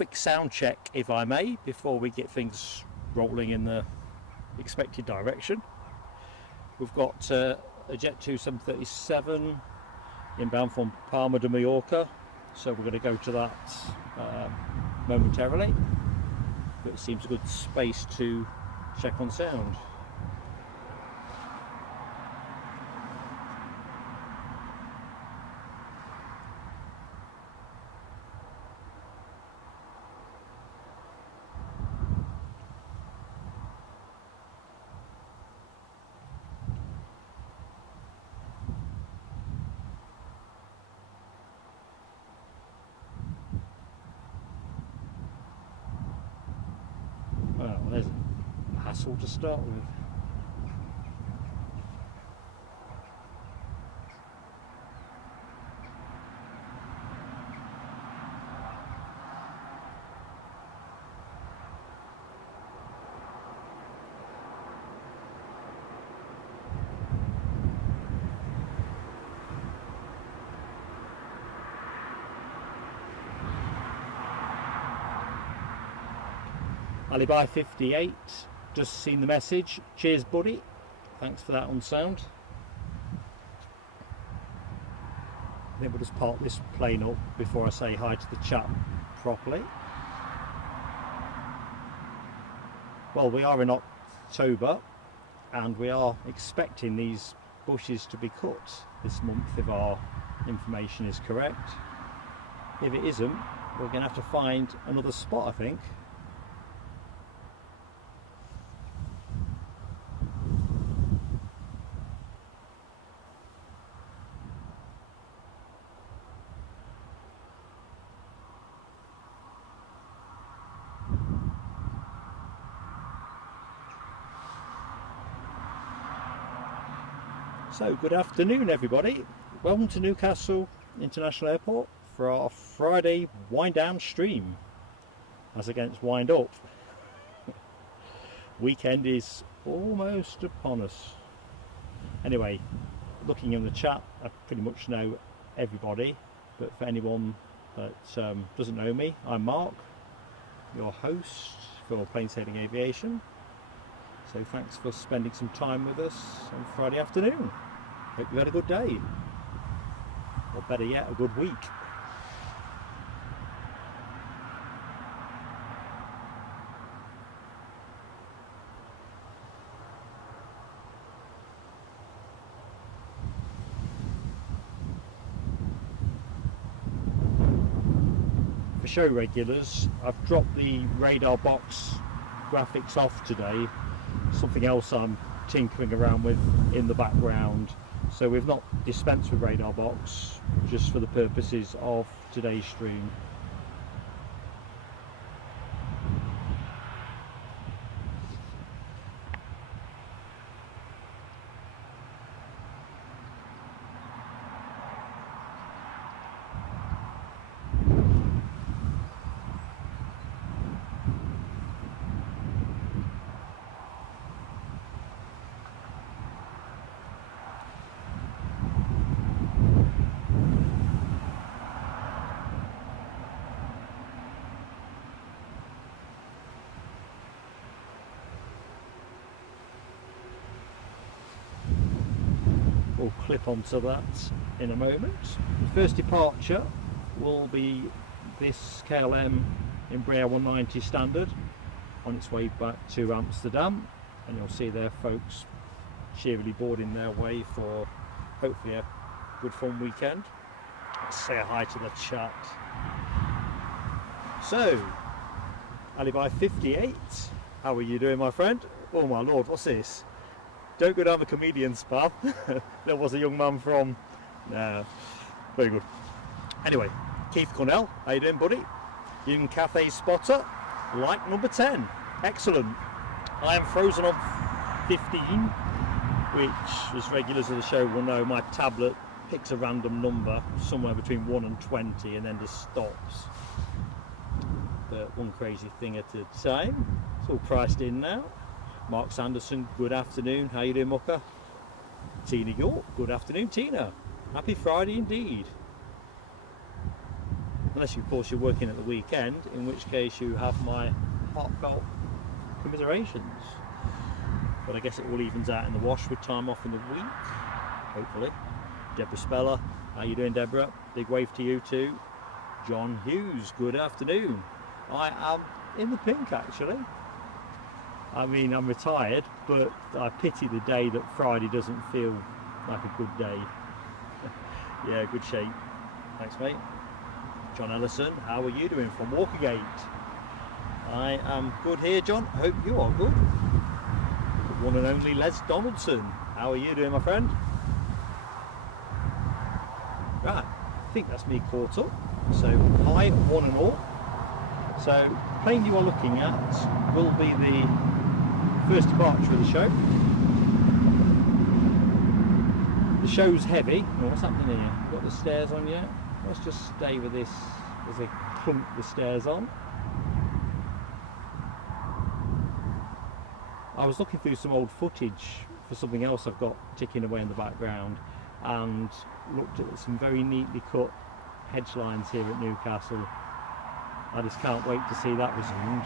quick sound check, if I may, before we get things rolling in the expected direction. We've got a Jet 2 737 inbound from Palma de Mallorca, so we're going to go to that momentarily, but it seems a good space to check on sound. Well, there's a hassle to start with. Alibi 58, just seen the message. Cheers buddy, thanks for that on sound. Then we'll just park this plane up before I say hi to the chat properly. Well, we are in October and we are expecting these bushes to be cut this month if our information is correct. If it isn't, we're going to have to find another spot, I think. So, good afternoon everybody. Welcome to Newcastle International Airport for our Friday wind down stream, as against wind up. Weekend is almost upon us. Anyway, looking in the chat, I pretty much know everybody, but for anyone that doesn't know me, I'm Mark, your host for Plain Sailing Aviation. So thanks for spending some time with us on Friday afternoon. Hope you had a good day, or better yet, a good week. For show regulars, I've dropped the radar box graphics off today. Something else I'm tinkering around with in the background, so we've not dispensed with radar box just for the purposes of today's stream. We'll clip onto that in a moment. The first departure will be this KLM Embraer 190 standard on its way back to Amsterdam, and you'll see there folks cheerily boarding their way for hopefully a good fun weekend. Let's say hi to the chat. So, Alibi 58, how are you doing my friend? Oh my lord, what's this? Don't go down the comedian's path. There was a young man from... No, very good. Anyway, Keith Cornell, how you doing buddy? Young Cafe Spotter, like number 10. Excellent. I am frozen on 15, which as regulars of the show will know, my tablet picks a random number somewhere between 1 and 20 and then just stops. But one crazy thing at a time. It's all priced in now. Mark Sanderson, good afternoon. How you doing, Mucker? Tina York, good afternoon, Tina. Happy Friday indeed. unless of course you're working at the weekend, in which case you have my heartfelt commiserations. But I guess it all evens out in the wash with time off in the week, hopefully. Deborah Speller, how you doing, Deborah? Big wave to you too. John Hughes, good afternoon. I am in the pink actually. I mean, I'm retired, but I pity the day that Friday doesn't feel like a good day. Yeah, good shape. Thanks, mate. John Ellison, how are you doing from Walkergate? I am good here, John. Hope you are good. The one and only Les Donaldson, how are you doing, my friend? Right, I think that's me caught up. So, hi, one and all. So, the plane you are looking at will be the first departure of the show. The show's heavy. Oh, what's happening here? Got the stairs on yet? Let's just stay with this as they clunk the stairs on. I was looking through some old footage for something else I've got ticking away in the background, and looked at some very neatly cut hedge lines here at Newcastle. I just can't wait to see that resumed.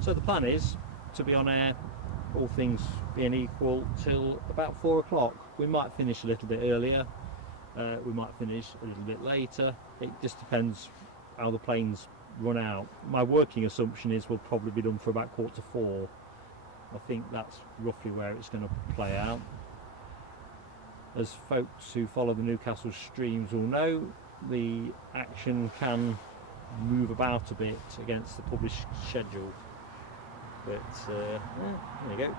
So the plan is to be on air, all things being equal, till about 4 o'clock. We might finish a little bit earlier, we might finish a little bit later. It just depends how the planes run out. My working assumption is we'll probably be done for about 3:45. I think that's roughly where it's going to play out. As folks who follow the Newcastle streams will know, the action can move about a bit against the published schedule. But there you go.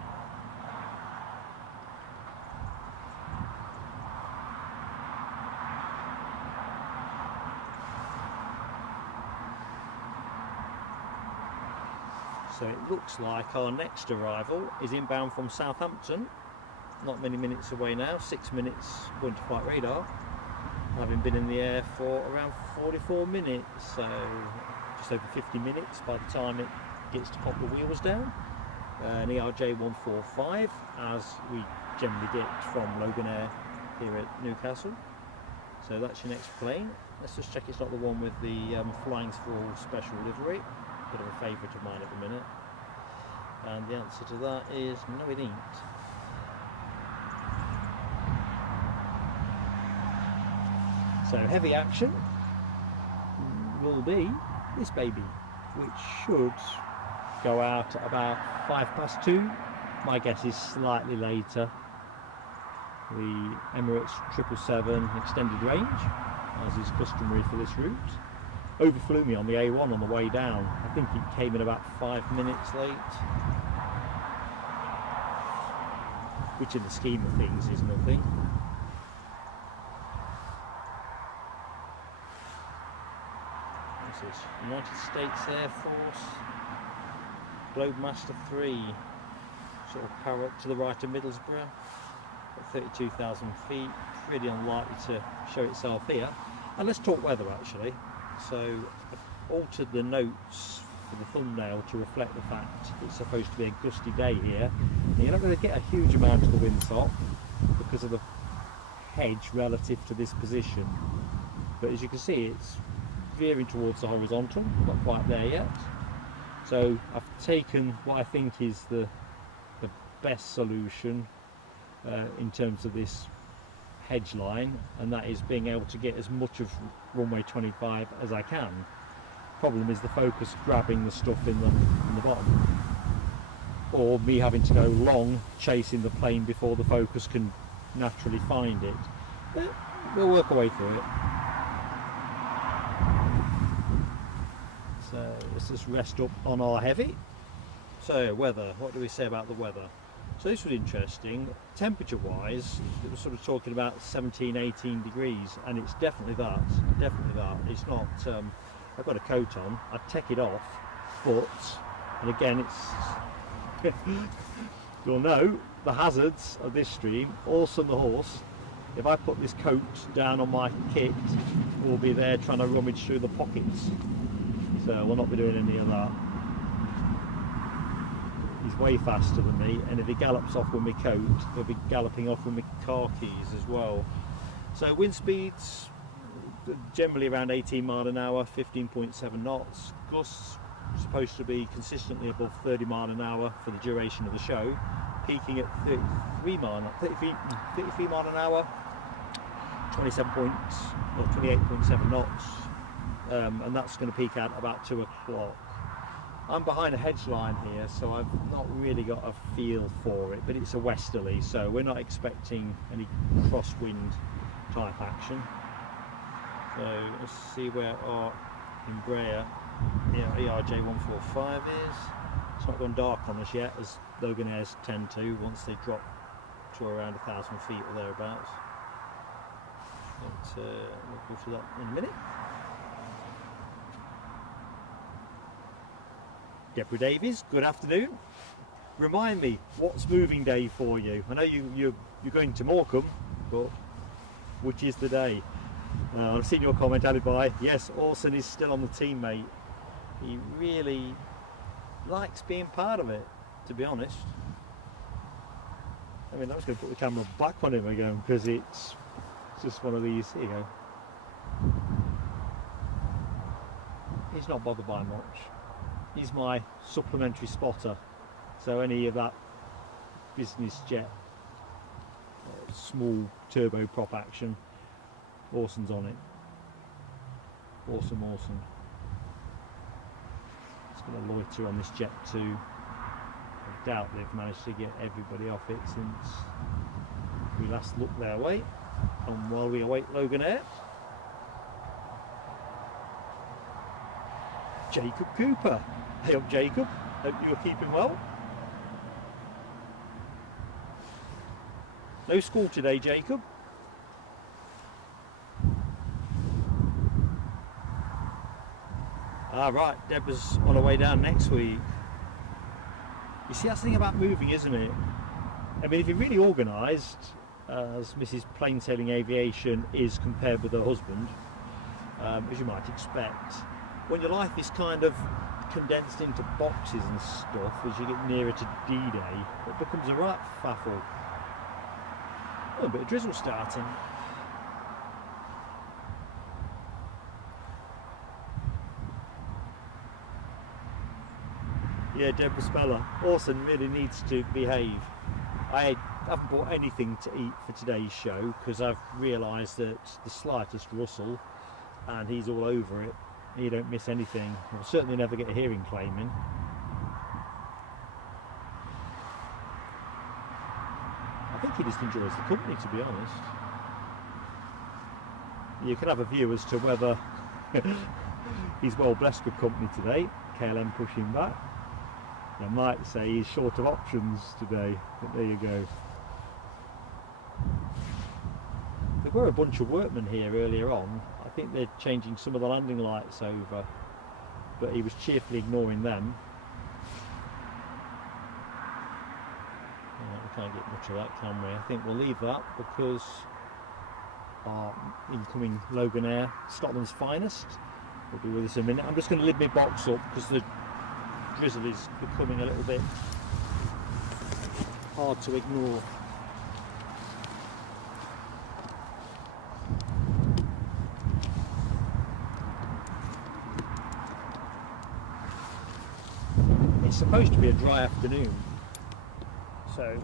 So it looks like our next arrival is inbound from Southampton. Not many minutes away now, 6 minutes according to flight radar. Having been in the air for around 44 minutes, so just over 50 minutes by the time it gets to pop the wheels down. An ERJ 145, as we generally get from Loganair here at Newcastle. So that's your next plane. Let's just check it's not the one with the Flying for All special livery. Bit of a favourite of mine at the minute. And the answer to that is no, it ain't. So heavy action will be this baby, which should go out at about 2:05. My guess is slightly later. The Emirates 777 extended range, as is customary for this route, overflew me on the A1 on the way down. I think it came in about 5 minutes late, which in the scheme of things is nothing. This is United States Air Force Globemaster 3, sort of parallel to the right of Middlesbrough, at 32,000 feet, pretty unlikely to show itself here. And let's talk weather actually. So I've altered the notes for the thumbnail to reflect the fact it's supposed to be a gusty day here. And you're not going to get a huge amount of the windsock because of the hedge relative to this position. But as you can see, it's veering towards the horizontal, not quite there yet. So I've taken what I think is the best solution in terms of this hedge line, and that is being able to get as much of runway 25 as I can. Problem is the focus grabbing the stuff in the bottom, or me having to go long chasing the plane before the focus can naturally find it. But we'll work our way through it. So let's just rest up on our heavy. So weather, what do we say about the weather? So this was interesting. Temperature wise, it was sort of talking about 17-18 degrees, and it's definitely that, it's not I've got a coat on, I'd take it off, but, and again it's you'll know the hazards of this stream. Also the horse, if I put this coat down on my kit, we'll be there trying to rummage through the pockets, so we'll not be doing any of that. He's way faster than me, and if he gallops off with my coat, he'll be galloping off with my car keys as well. So wind speeds generally around 18 mile an hour, 15.7 knots. Gusts supposed to be consistently above 30 mile an hour for the duration of the show, peaking at 33 mile an hour, 28.7 knots, and that's going to peak out about 2 o'clock. I'm behind a hedge line here, so I've not really got a feel for it, but it's a westerly, so we're not expecting any crosswind type action. So let's see where our Embraer ERJ145 is. It's not gone dark on us yet, as Loganairs tend to once they drop to around 1,000 feet or thereabouts. But we'll go to that in a minute. Deborah Davies, good afternoon. Remind me, what's moving day for you? I know you're going to Morecambe, but which is the day? I've seen your comment added by, yes, Orson is still on the team, mate. He really likes being part of it, to be honest. I mean, I'm just going to put the camera back on him again, because it's just one of these, here you go. He's not bothered by much. He's my supplementary spotter, so any of that business jet small turboprop action, Orson's on it. Awesome. Just going to loiter on this jet too. I doubt they've managed to get everybody off it since we last looked their way, and while we await Loganair. Jacob Cooper. Hey up, Jacob. Hope you're keeping well. No school today, Jacob. Right, Deborah's on her way down next week. You see, that's the thing about moving, isn't it? I mean, if you're really organised, as Mrs. Plain Sailing Aviation is compared with her husband, as you might expect, when your life is kind of condensed into boxes and stuff as you get nearer to D-Day, it becomes a right faffle. Oh, a bit of drizzle starting. Yeah, Deborah Speller, Orson really needs to behave. I haven't bought anything to eat for today's show because I've realised that the slightest rustle and he's all over it. You don't miss anything. We'll certainly never get a hearing claim in. I think he just enjoys the company, to be honest. You can have a view as to whether he's well blessed with company today. KLM pushing back. I might say he's short of options today, but there you go. There were a bunch of workmen here earlier on. I think they're changing some of the landing lights over, but he was cheerfully ignoring them. We can't get much of that, can we? I think we'll leave that because our incoming Loganair, Scotland's finest, will be with us in a minute. I'm just going to lid my box up because the drizzle is becoming a little bit hard to ignore. It's supposed to be a dry afternoon, so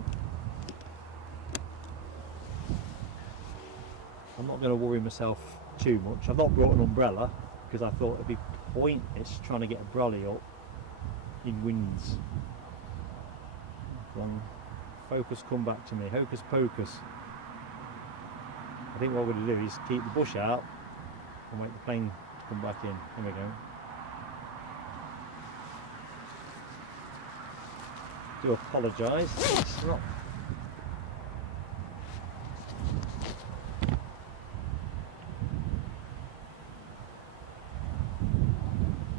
I'm not going to worry myself too much. I've not brought an umbrella because I thought it'd be pointless trying to get a brolly up in winds. Come on, focus, come back to me. Hocus pocus. I think what we're going to do is keep the bush out and wait the plane to come back in. Here we go. Do apologise. It's not.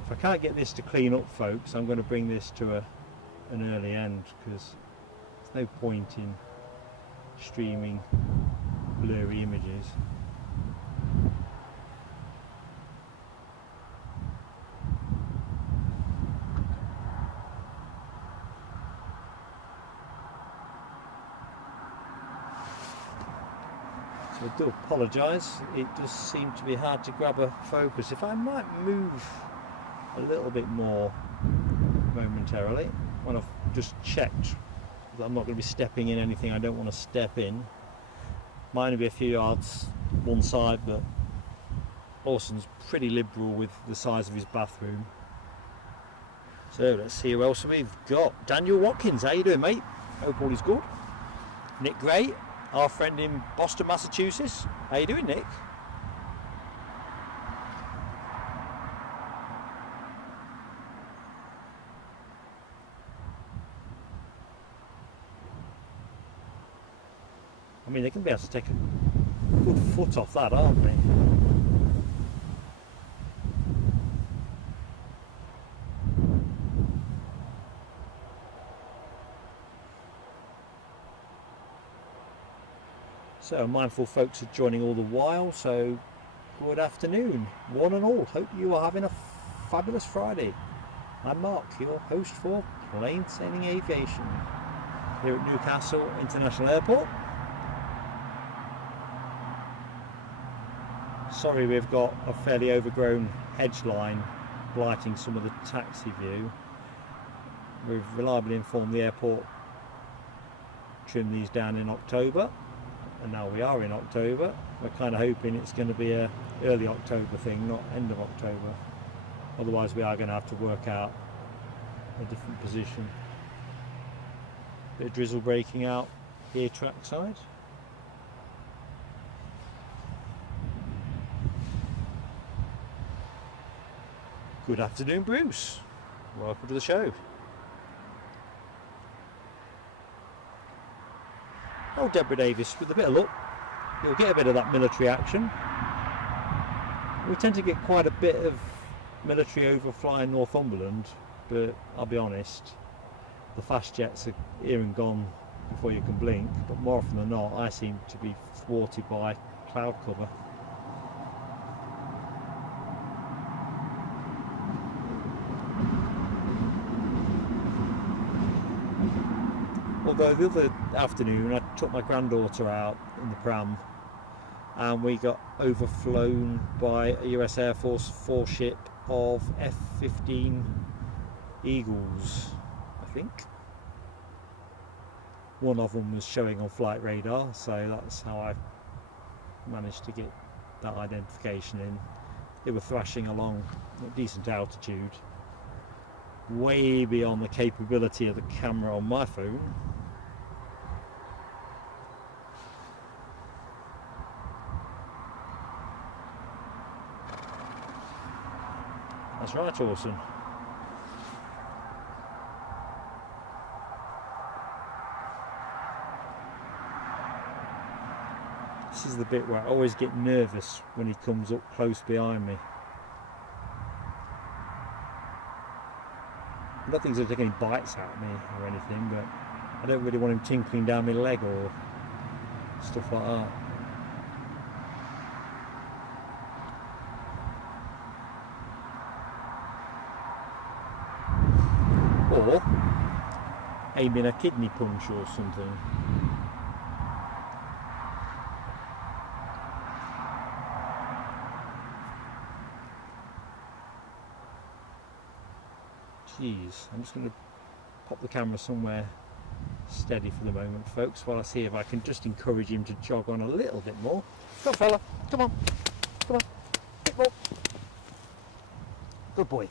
If I can't get this to clean up, folks, I'm going to bring this to an early end because there's no point in streaming blurry images. I do apologise, it does seem to be hard to grab a focus. If I might move a little bit more momentarily, when I've just checked that I'm not going to be stepping in anything I don't want to step in. Might only be a few yards one side, but Lawson's pretty liberal with the size of his bathroom. So let's see who else we've got. Daniel Watkins, how you doing, mate? Hope all is good. Nick Gray, our friend in Boston, Massachusetts. How you doing, Nick? I mean, they can be able to take a good foot off that, aren't they? So mindful folks are joining all the while, so good afternoon one and all. Hope you are having a fabulous Friday. I'm Mark, your host for Plain Sailing Aviation here at Newcastle International Airport. Sorry, we've got a fairly overgrown hedge line blighting some of the taxi view. We've reliably informed the airport trim these down in October, and now we are in October. We're kind of hoping it's going to be a early October thing, not end of October. Otherwise we are going to have to work out a different position. Bit of drizzle breaking out here trackside. Good afternoon, Bruce. Welcome to the show. Oh, Deborah Davis, with a bit of luck, you'll get a bit of that military action. We tend to get quite a bit of military over flying Northumberland, but I'll be honest, the fast jets are here and gone before you can blink, but more often than not, I seem to be thwarted by cloud cover. Although the other afternoon I took my granddaughter out in the pram and we got overflown by a US Air Force 4 ship of F-15 Eagles, I think. One of them was showing on flight radar, so that's how I managed to get that identification in. They were thrashing along at decent altitude, way beyond the capability of the camera on my phone. That's right, Orson. This is the bit where I always get nervous when he comes up close behind me. I don't think he's going to take any bites at me or anything, but I don't really want him tinkling down my leg or stuff like that. Or aiming a kidney punch or something. Jeez, I'm just going to pop the camera somewhere steady for the moment, folks, while I see if I can just encourage him to jog on a little bit more. Come on, fella, come on, come on, bit more. Good boy.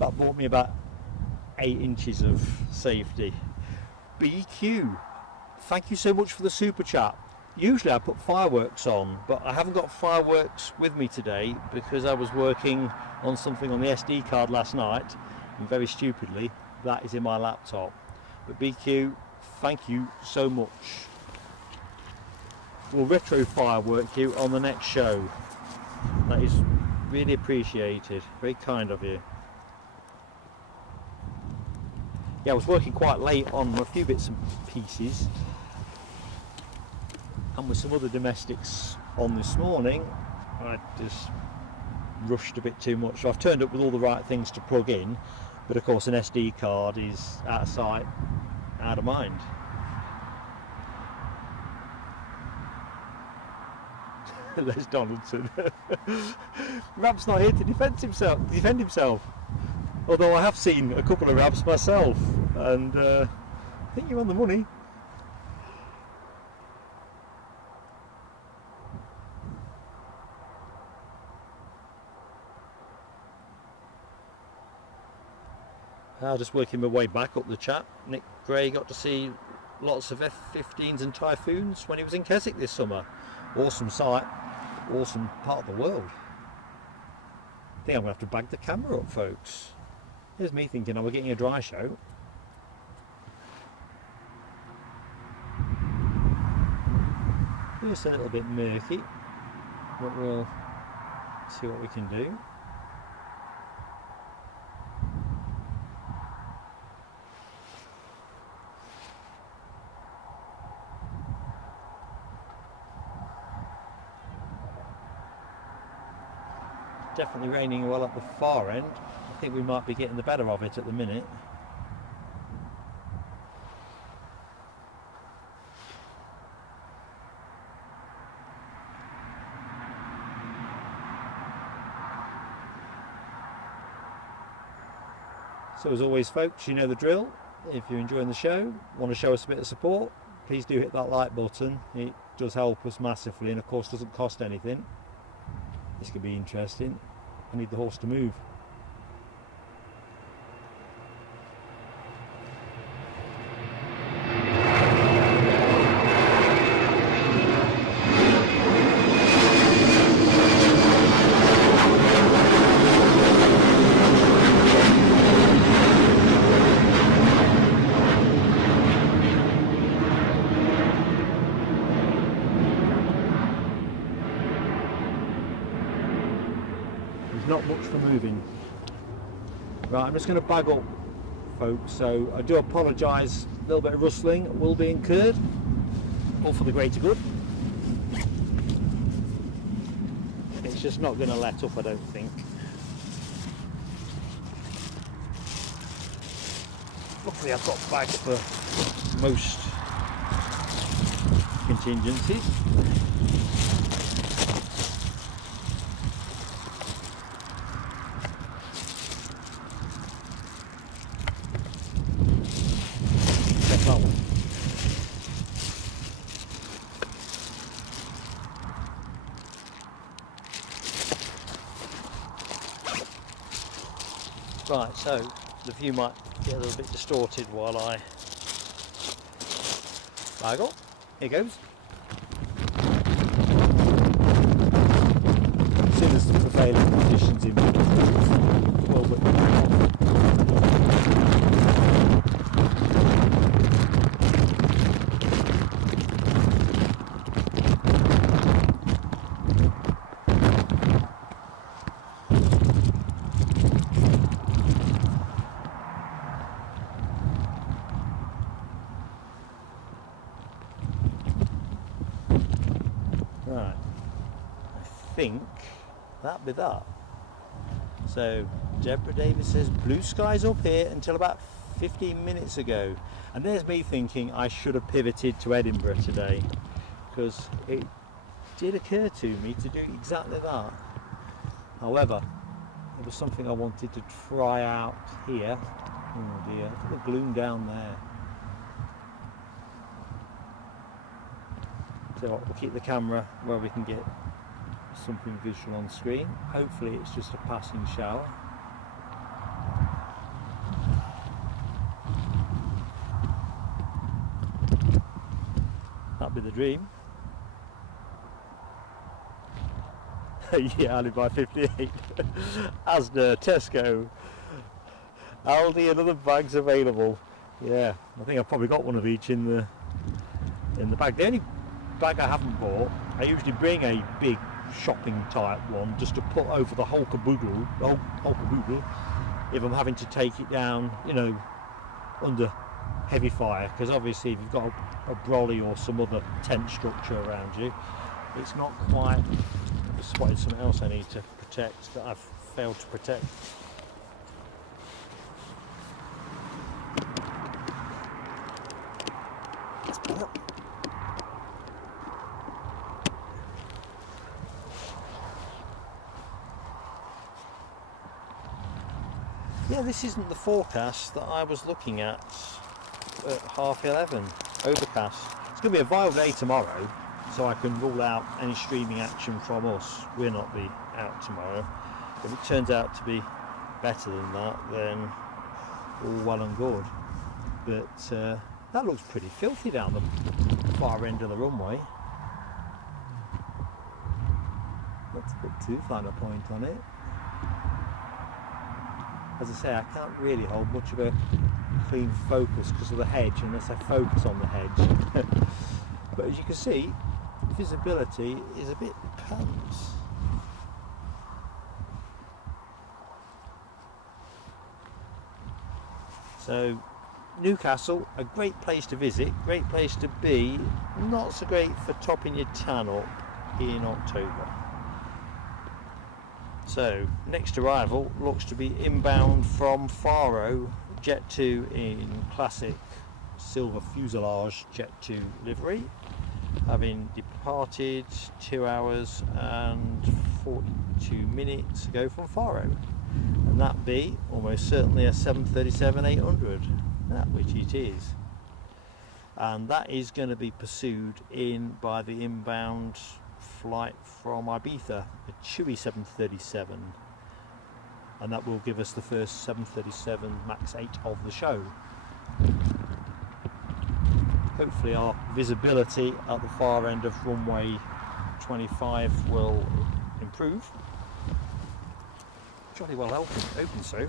That bought me about 8 inches of safety. BQ, thank you so much for the super chat. Usually I put fireworks on, but I haven't got fireworks with me today because I was working on something on the SD card last night, and very stupidly that is in my laptop. But BQ, thank you so much. We'll retro firework you on the next show. That is really appreciated, very kind of you. Yeah, I was working quite late on a few bits and pieces, and with some other domestics on this morning, I just rushed a bit too much. So I've turned up with all the right things to plug in, but of course an SD card is out of sight, out of mind. Les Donaldson. Rab's not here to defend himself. Although I have seen a couple of Rabs myself, and I think you're on the money. Just working my way back up the chat. Nick Gray got to see lots of F-15s and Typhoons when he was in Keswick this summer. Awesome sight, awesome part of the world. I think I'm going to have to bag the camera up, folks. Here's me thinking, we're getting a dry show. Just a little bit murky, but we'll see what we can do. Definitely raining well at the far end. I think we might be getting the better of it at the minute. So as always, folks, you know the drill. If you're enjoying the show, want to show us a bit of support, please do hit that like button. It does help us massively, and of course doesn't cost anything. This could be interesting. I need the horse to move. Not much for moving. Right, I'm just going to bag up, folks, so I do apologise, a little bit of rustling will be incurred, all for the greater good. It's just not going to let up, I don't think. Luckily I've got bags for most contingencies. Right, so the view might get a little bit distorted while I bag up. Here goes. As soon as the prevailing conditions improve, well, right, I think that'd be that. So Deborah Davis says blue skies up here until about 15 minutes ago, and there's me thinking I should have pivoted to Edinburgh today, because it did occur to me to do exactly that. However, there was something I wanted to try out here. Oh dear, look at the gloom down there. So we'll keep the camera where we can get something visual on screen. Hopefully it's just a passing shower. That'd be the dream. Yeah, I live by 58. Asda, Tesco, Aldi and other bags available. Yeah, I think I've probably got one of each in the bag. The only bag I haven't bought, I usually bring a big shopping type one just to put over the whole caboodle, if I'm having to take it down, you know, under heavy fire, because obviously if you've got a brolly or some other tent structure around you, it's not quite. I've spotted something else I need to protect that I've failed to protect. this isn't the forecast that I was looking at 11:30. Overcast. It's going to be a vile day tomorrow, so I can rule out any streaming action from us. We'll not be out tomorrow. If it turns out to be better than that, then all well and good. But that looks pretty filthy down the far end of the runway. Let's put too fine a point on it. As I say, I can't really hold much of a clean focus because of the hedge, unless I focus on the hedge. But as you can see, visibility is a bit pants. So Newcastle, a great place to visit, great place to be, not so great for topping your tan up in October. So next arrival looks to be inbound from Faro, Jet 2 in classic silver fuselage Jet 2 livery, having departed 2 hours and 42 minutes ago from Faro, and that be almost certainly a 737-800, which it is, and that is going to be pursued in by the inbound flight from Ibiza, a Chewy 737, and that will give us the first 737 MAX 8 of the show. Hopefully our visibility at the far end of runway 25 will improve. Jolly well open so.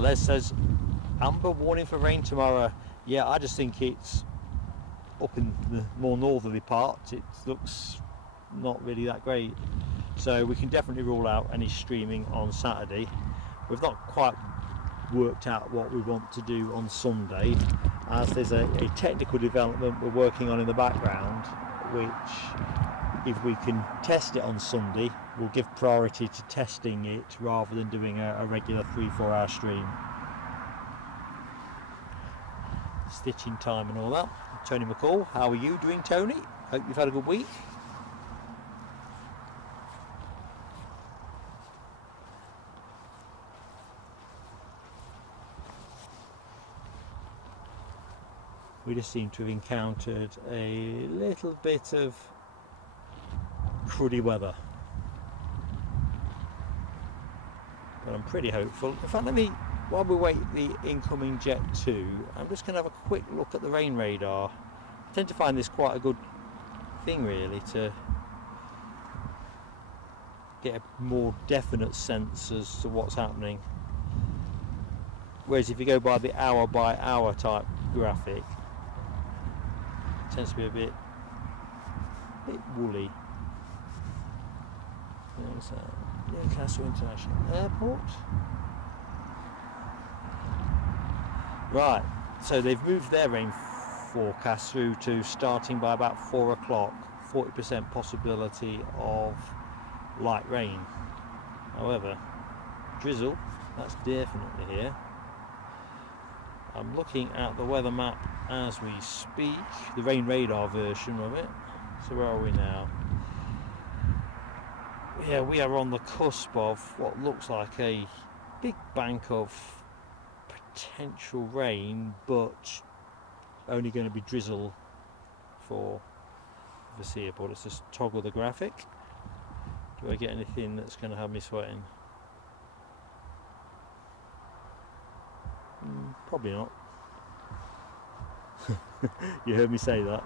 Les says amber warning for rain tomorrow. Yeah, I just think it's up in the more northerly part. It looks not really that great. So we can definitely rule out any streaming on Saturday. We've not quite worked out what we want to do on Sunday, as there's a technical development we're working on in the background, which if we can test it on Sunday, we'll give priority to testing it rather than doing a regular 3-4 hour stream. Stitching time and all that. Tony McCall, how are you doing, Tony? Hope you've had a good week. We just seem to have encountered a little bit of cruddy weather, but I'm pretty hopeful. In fact, while we wait the incoming Jet 2, I'm just going to have a quick look at the rain radar. I tend to find this quite a good thing really to get a more definite sense as to what's happening. Whereas if you go by the hour type graphic, it tends to be a bit woolly. There's Newcastle International Airport. Right, so they've moved their rain forecast through to starting by about 4 o'clock, 40% possibility of light rain. However, drizzle, that's definitely here. I'm looking at the weather map as we speak, the rain radar version of it. So where are we now? Yeah, we are on the cusp of what looks like a big bank of potential rain, but only going to be drizzle for the foreseeable. Let's just toggle the graphic. Do I get anything that's going to have me sweating? Probably not. You heard me say that.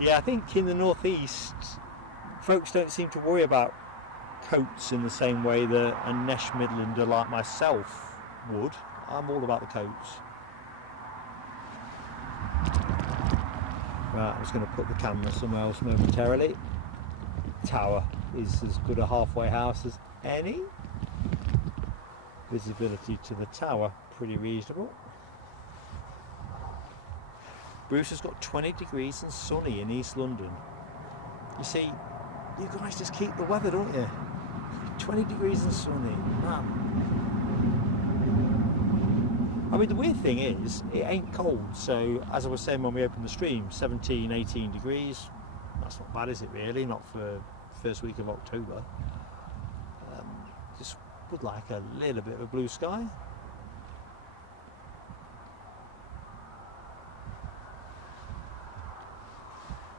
Yeah, I think in the northeast folks don't seem to worry about coats in the same way that a Nesh Midlander like myself would. I'm all about the coats. Right, I'm just going to put the camera somewhere else momentarily. Tower is as good a halfway house as any. Visibility to the tower pretty reasonable. Bruce has got 20 degrees and sunny in East London. You see, you guys just keep the weather, don't you? 20 degrees and sunny, man. I mean, the weird thing is, it ain't cold. So, as I was saying when we opened the stream, 17, 18 degrees. That's not bad, is it really? Not for first week of October. Just would like a little bit of a blue sky.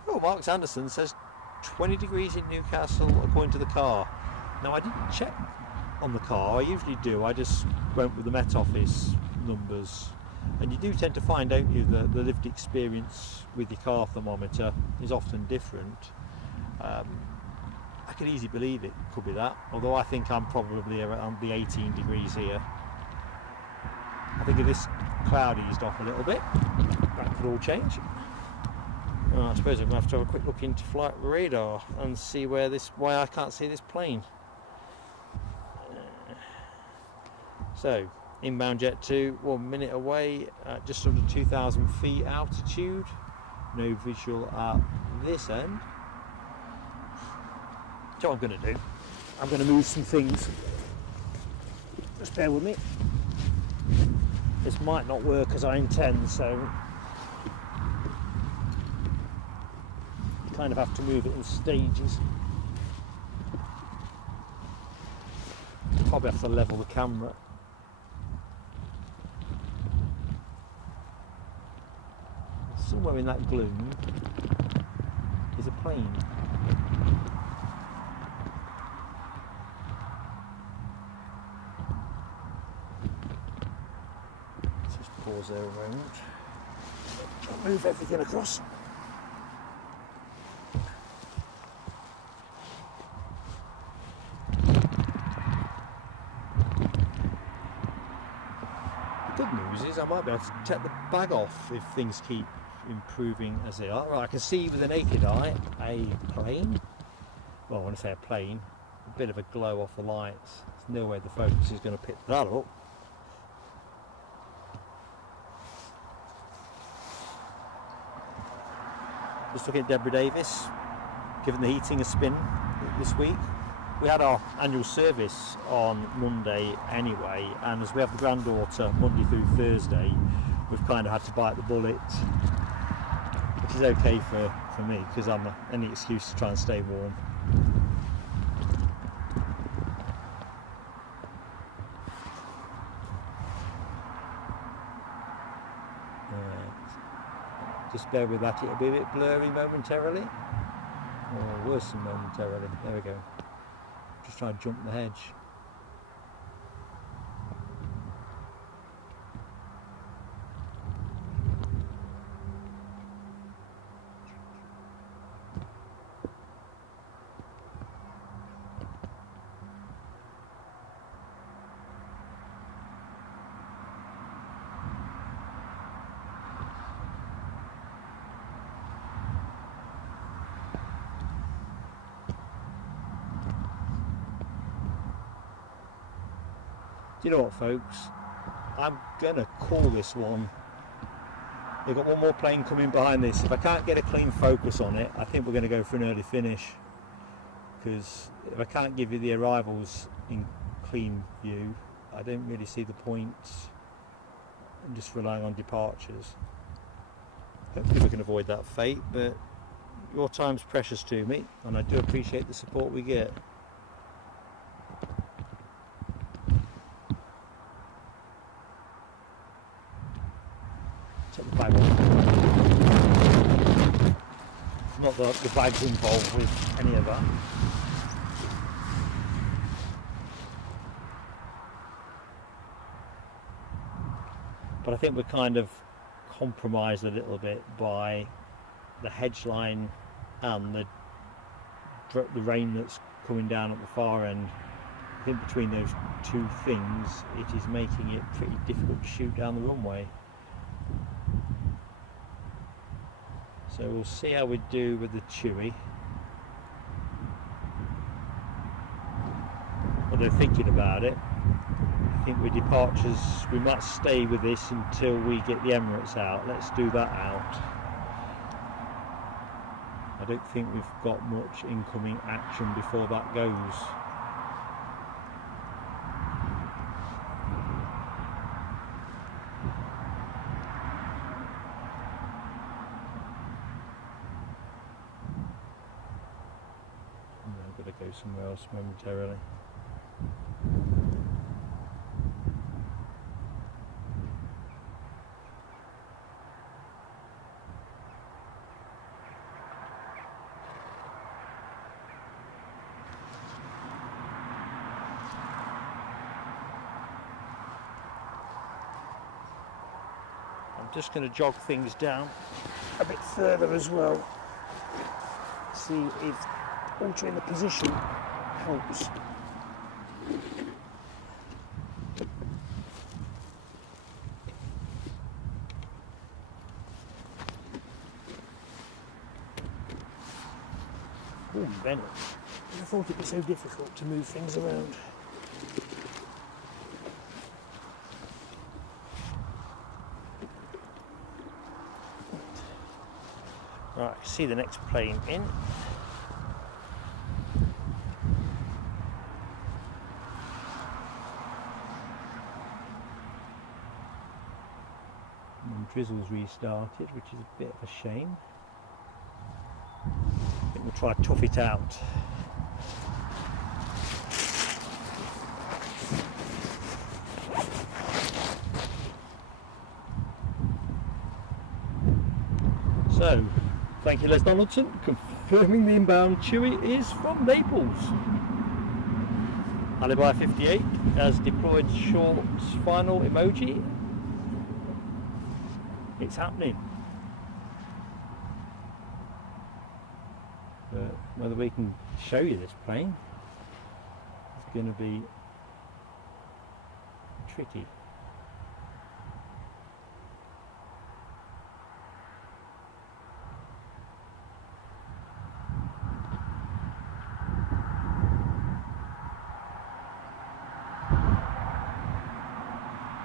Oh, Mark Sanderson says 20 degrees in Newcastle according to the car. Now, I didn't check on the car. I usually do. I just went with the Met Office numbers. And you do tend to find, don't you, that the lived experience with your car thermometer is often different. I could easily believe it could be that, although I think I'm probably around the 18 degrees here. I think if this cloud eased off a little bit, that could all change. Well, I suppose I'm going to have to have a quick look into flight radar and see why I can't see this plane. So, inbound Jet 2, 1 minute away, at just under 2,000 feet altitude. No visual at this end. So what I'm going to do, I'm going to move some things. Just bear with me. This might not work as I intend, so you kind of have to move it in stages. Probably have to level the camera. Somewhere in that gloom is a plane. Let's just pause there a moment. Move everything across. The good news is I might be able to take the bag off if things keep improving as they are. Right, I can see with the naked eye a plane. Well, when I say a plane, a bit of a glow off the lights. There's no way the focus is going to pick that up. Just looking at Deborah Davis, giving the heating a spin this week. We had our annual service on Monday anyway, and as we have the granddaughter Monday through Thursday, we've kind of had to bite the bullet, which is okay for me because I'm any excuse to try and stay warm. Just bear with that, it'll be a bit blurry momentarily, or worse than momentarily. There we go. Just try to jump the hedge. Do you know what, folks? I'm gonna call this one. They've got one more plane coming behind this. If I can't get a clean focus on it, I think we're going to go for an early finish. Because if I can't give you the arrivals in clean view, I don't really see the point. I'm just relying on departures. Hopefully we can avoid that fate, but your time's precious to me, and I do appreciate the support we get. Take the bag off. Not that the bag's involved with any of that. But I think we're kind of compromised a little bit by the hedge line and the rain that's coming down at the far end. I think between those two things, it is making it pretty difficult to shoot down the runway. So we'll see how we do with the Chewy. Although thinking about it, I think with departures we might stay with this until we get the Emirates out. Let's do that out. I don't think we've got much incoming action before that goes. go somewhere else momentarily. I'm just going to jog things down a bit further as well. See if altering the position helps. Oh, Bennett. I thought it'd be so difficult to move things around. Right, see the next plane in. And drizzle's restarted, which is a bit of a shame. I think we'll try to tough it out. So, thank you Les Donaldson, confirming the inbound Chewy is from Naples. Alibi 58 has deployed short final emoji. It's happening. But whether we can show you this plane is going to be tricky.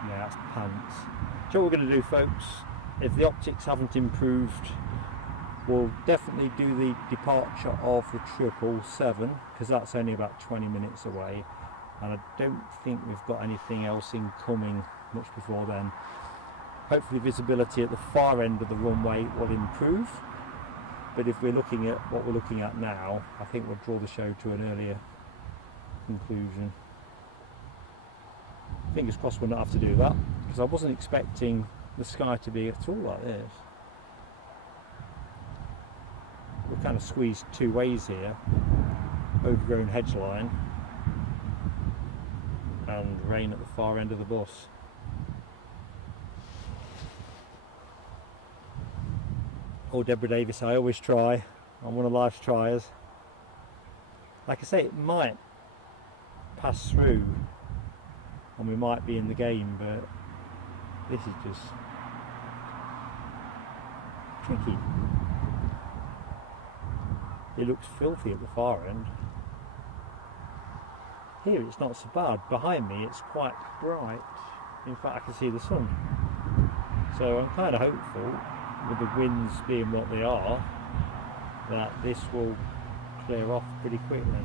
Yeah, that's pants. So what we're going to do, folks, if the optics haven't improved, we'll definitely do the departure of the 777 because that's only about 20 minutes away, and I don't think we've got anything else incoming much before then. Hopefully visibility at the far end of the runway will improve, but if we're looking at what we're looking at now, I think we'll draw the show to an earlier conclusion. Fingers crossed we'll not have to do that, because I wasn't expecting the sky to be at all like this. We're kind of squeezed two ways here, overgrown hedge line and rain at the far end of the bus. Oh, Deborah Davis, I always try. I'm one of life's triers. Like I say, it might pass through and we might be in the game, but this is just tricky. It looks filthy at the far end. Here it's not so bad. Behind me it's quite bright. In fact, I can see the sun. So I'm kind of hopeful, with the winds being what they are, that this will clear off pretty quickly.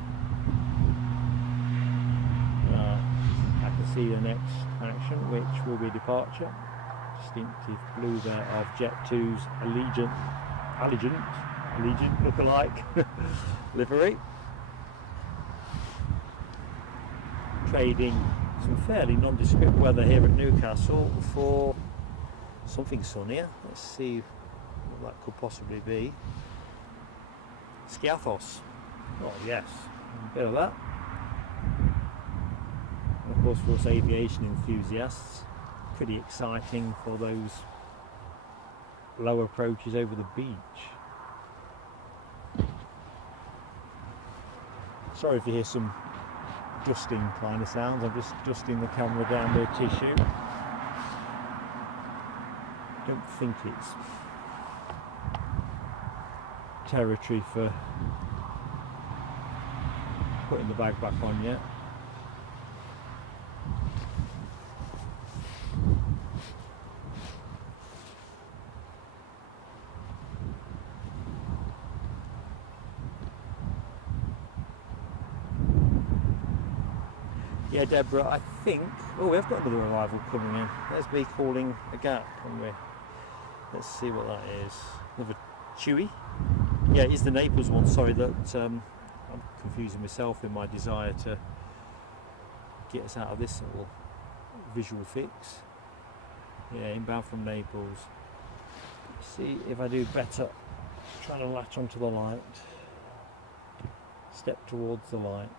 I can see the next action, which will be departure. Distinctive blue there of Jet2's Allegiant look-alike livery. Trading some fairly nondescript weather here at Newcastle for something sunnier. Let's see what that could possibly be. Skiathos. Oh yes, a bit of that. And of course for us aviation enthusiasts, pretty exciting for those low approaches over the beach. Sorry if you hear some dusting kind of sounds, I'm just dusting the camera down with tissue. Don't think it's territory for putting the bag back on yet. Yeah, Deborah, I think... Oh, we've got another arrival coming in. There's me calling a gap, haven't we? Let's see what that is. Another Chewy. Yeah, it is the Naples one, sorry, that I'm confusing myself in my desire to get us out of this little visual fix. Yeah, inbound from Naples. See if I do better trying to latch onto the light. Step towards the light.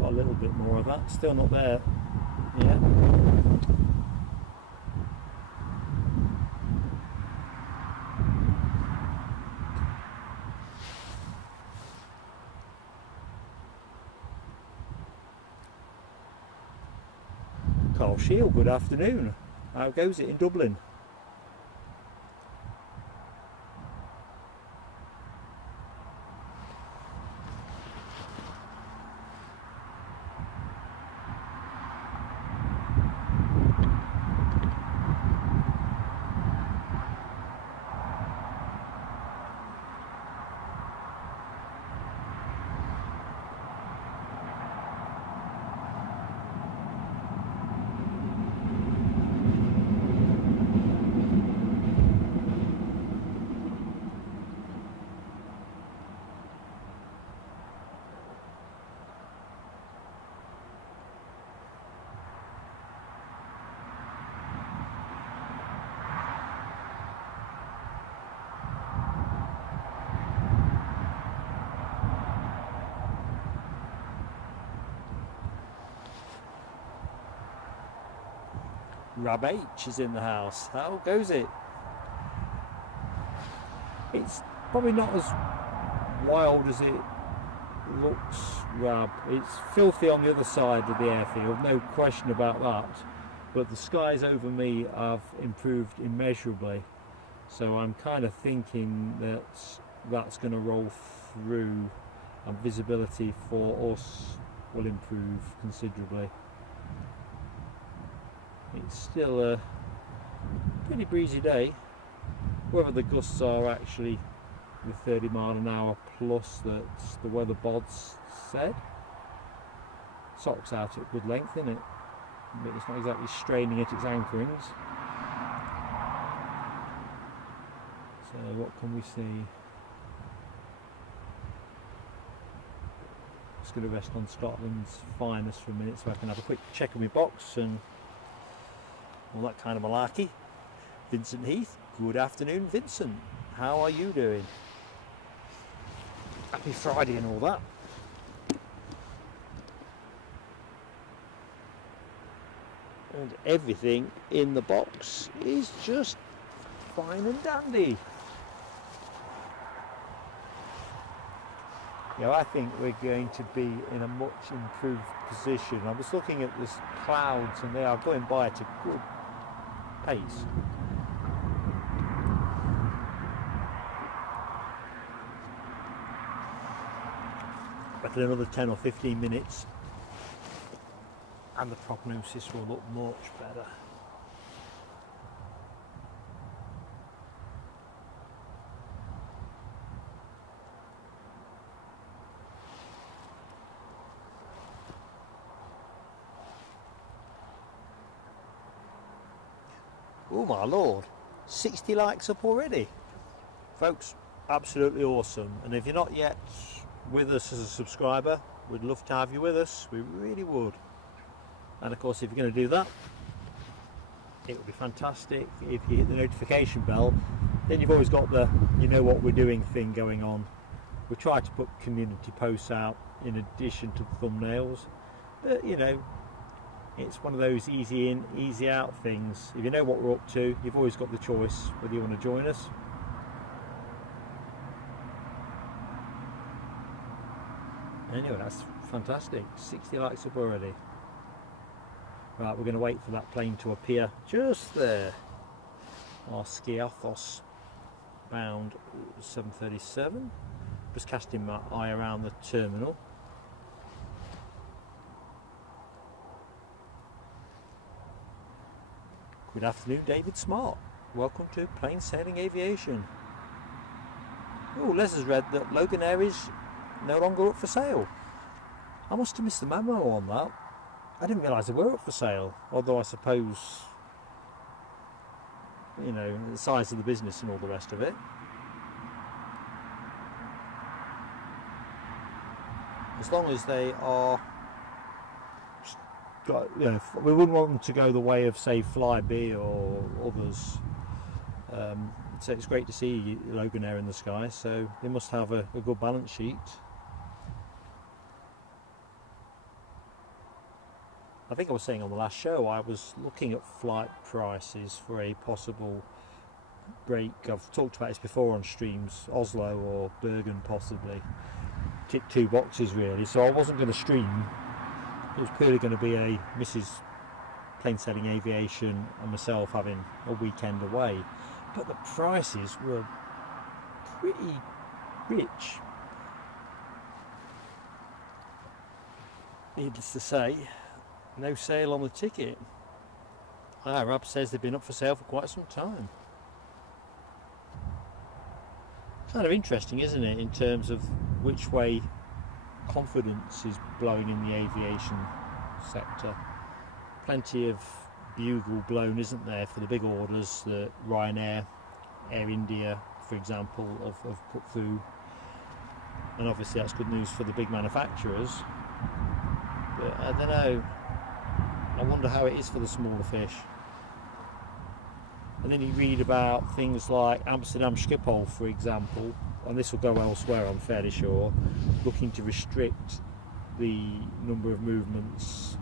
Got a little bit more of that, still not there yet. Carl Shield, good afternoon. How goes it in Dublin? Rab H is in the house. How goes it? It's probably not as wild as it looks, Rab. It's filthy on the other side of the airfield, no question about that. But the skies over me have improved immeasurably. So I'm kind of thinking that that's going to roll through and visibility for us will improve considerably. It's still a pretty breezy day. Whether the gusts are actually the 30 mile an hour plus that the weather bods said. Socks out at good length, isn't it? But it's not exactly straining at its anchorings. So what can we see? Just going to rest on Scotland's finest for a minute so I can have a quick check of my box and all that kind of malarkey. Vincent Heath, good afternoon Vincent, how are you doing? Happy Friday and all that. And everything in the box is just fine and dandy. You know, I think we're going to be in a much improved position. I was looking at the clouds and they are going by at a good pace. But in another 10 or 15 minutes and the prognosis will look much better. Oh my lord, 60 likes up already. Folks, absolutely awesome. And if you're not yet with us as a subscriber, we'd love to have you with us, we really would. And of course, if you're going to do that, it would be fantastic if you hit the notification bell. Then you've always got the you know what we're doing thing going on. We try to put community posts out in addition to the thumbnails, but you know, it's one of those easy in, easy out things. If you know what we're up to, you've always got the choice whether you want to join us. Anyway, that's fantastic. 60 likes up already. Right, we're going to wait for that plane to appear just there. Our Skiathos bound 737. Just casting my eye around the terminal. Good afternoon, David Smart. Welcome to Plain Sailing Aviation. Oh, Les has read that Loganair is no longer up for sale. I must have missed the memo on that. I didn't realise they were up for sale, although I suppose, you know, the size of the business and all the rest of it. As long as they are, you know, we wouldn't want them to go the way of, say, Flybe or others. So it's great to see Loganair in the sky, so they must have a good balance sheet. I think I was saying on the last show, I was looking at flight prices for a possible break. I've talked about this before on streams, Oslo or Bergen possibly. Tick 2 boxes really, so I wasn't going to stream. It was purely going to be a Mrs. Plain Sailing Aviation and myself having a weekend away. But the prices were pretty rich. Needless to say, no sale on the ticket. Rob says they've been up for sale for quite some time. Kind of interesting, isn't it, in terms of which way confidence is blowing in the aviation sector. Plenty of bugle blown, isn't there, for the big orders that Ryanair, Air India, for example, have put through. And obviously that's good news for the big manufacturers. But I don't know. I wonder how it is for the smaller fish. And then you read about things like Amsterdam Schiphol, for example, and this will go elsewhere, I'm fairly sure, looking to restrict the number of movements.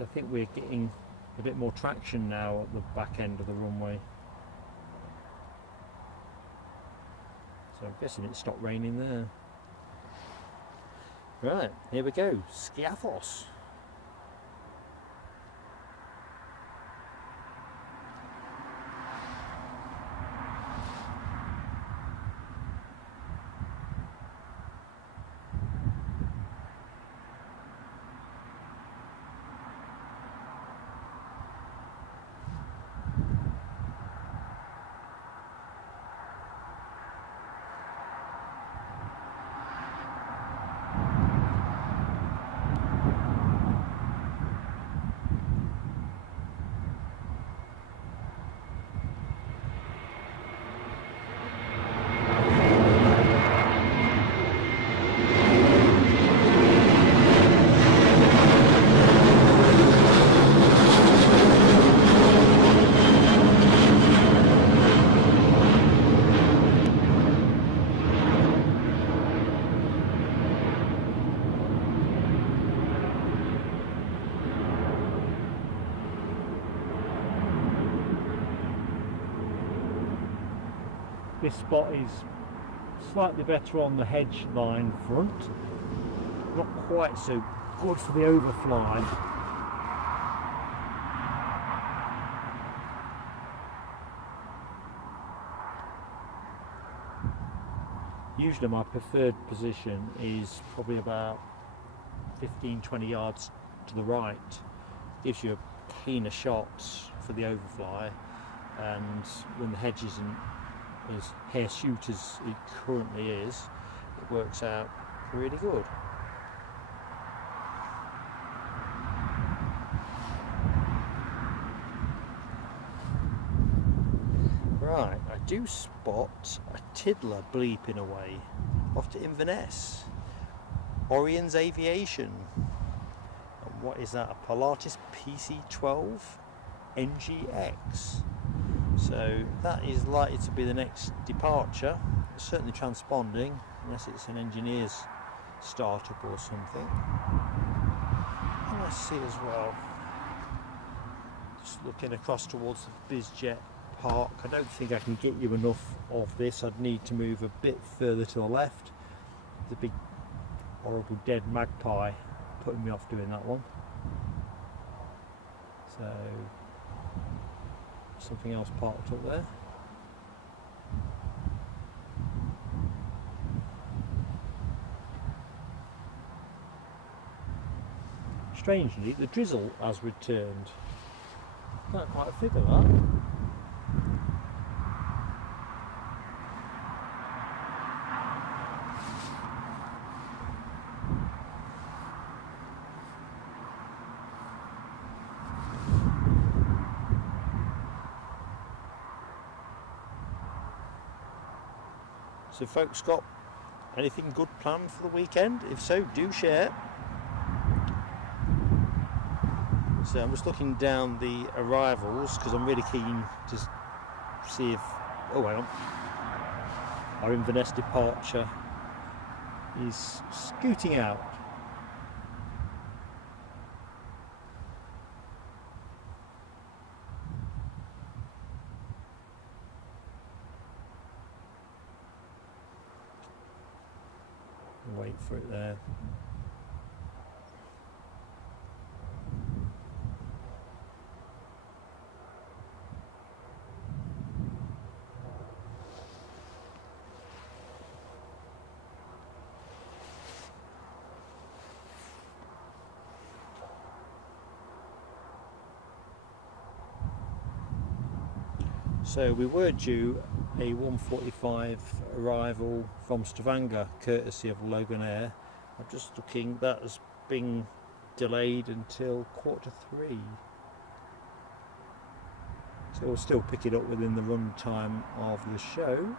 I think we're getting a bit more traction now at the back end of the runway. So I'm guessing it stopped raining there. Right, here we go, Skiathos. This spot is slightly better on the hedge line front, not quite so good for the overfly. Usually my preferred position is probably about 15-20 yards to the right. Gives you a cleaner shot for the overfly, and when the hedge isn't as hirsute as it currently is, it works out really good. Right, I do spot a tiddler bleeping away off to Inverness. Orion's Aviation. And what is that? A Pilatus PC-12 NGX. So that is likely to be the next departure. certainly transponding, unless it's an engineer's startup or something. And I see as well, just looking across towards the BizJet park, I don't think I can get you enough of this. I'd need to move a bit further to the left. The big horrible dead magpie putting me off doing that one. So something else parked up there. Strangely, the drizzle has returned. Can't quite figure that. So folks, got anything good planned for the weekend? If so, do share. So I'm just looking down the arrivals because I'm really keen to see if, oh hang on, our Inverness departure is scooting out. Wait for it there. So we were due a 1:45 arrival from Stavanger, courtesy of Loganair. I'm just looking, that has been delayed until 2:45. So we'll still pick it up within the run time of the show.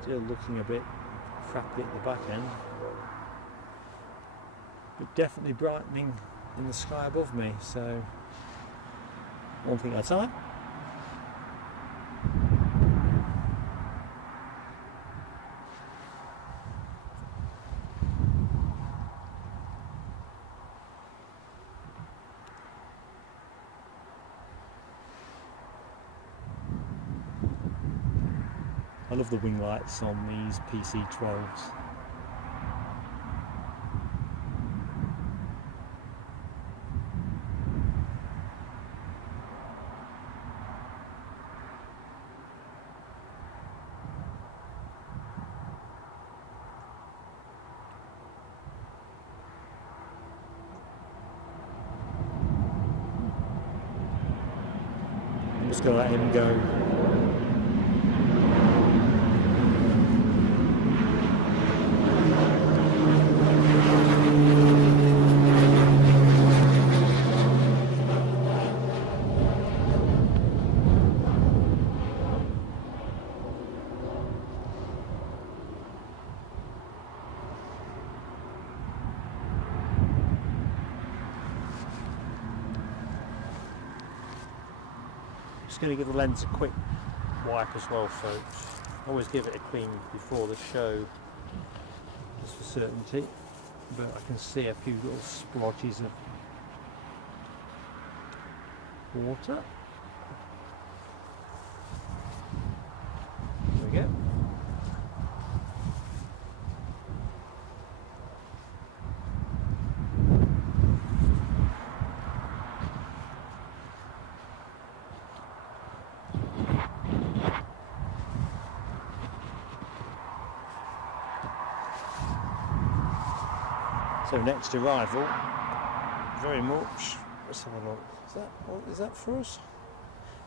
Still looking a bit crappy at the back end, but definitely brightening in the sky above me, so one thing at a time. I love the wing lights on these PC-12s. I'm just going to let him go. Just going to give the lens a quick wipe as well, folks. Always give it a clean before the show, just for certainty. But I can see a few little splotches of water. There we go. So next arrival, very much, let's have a look, is that for us?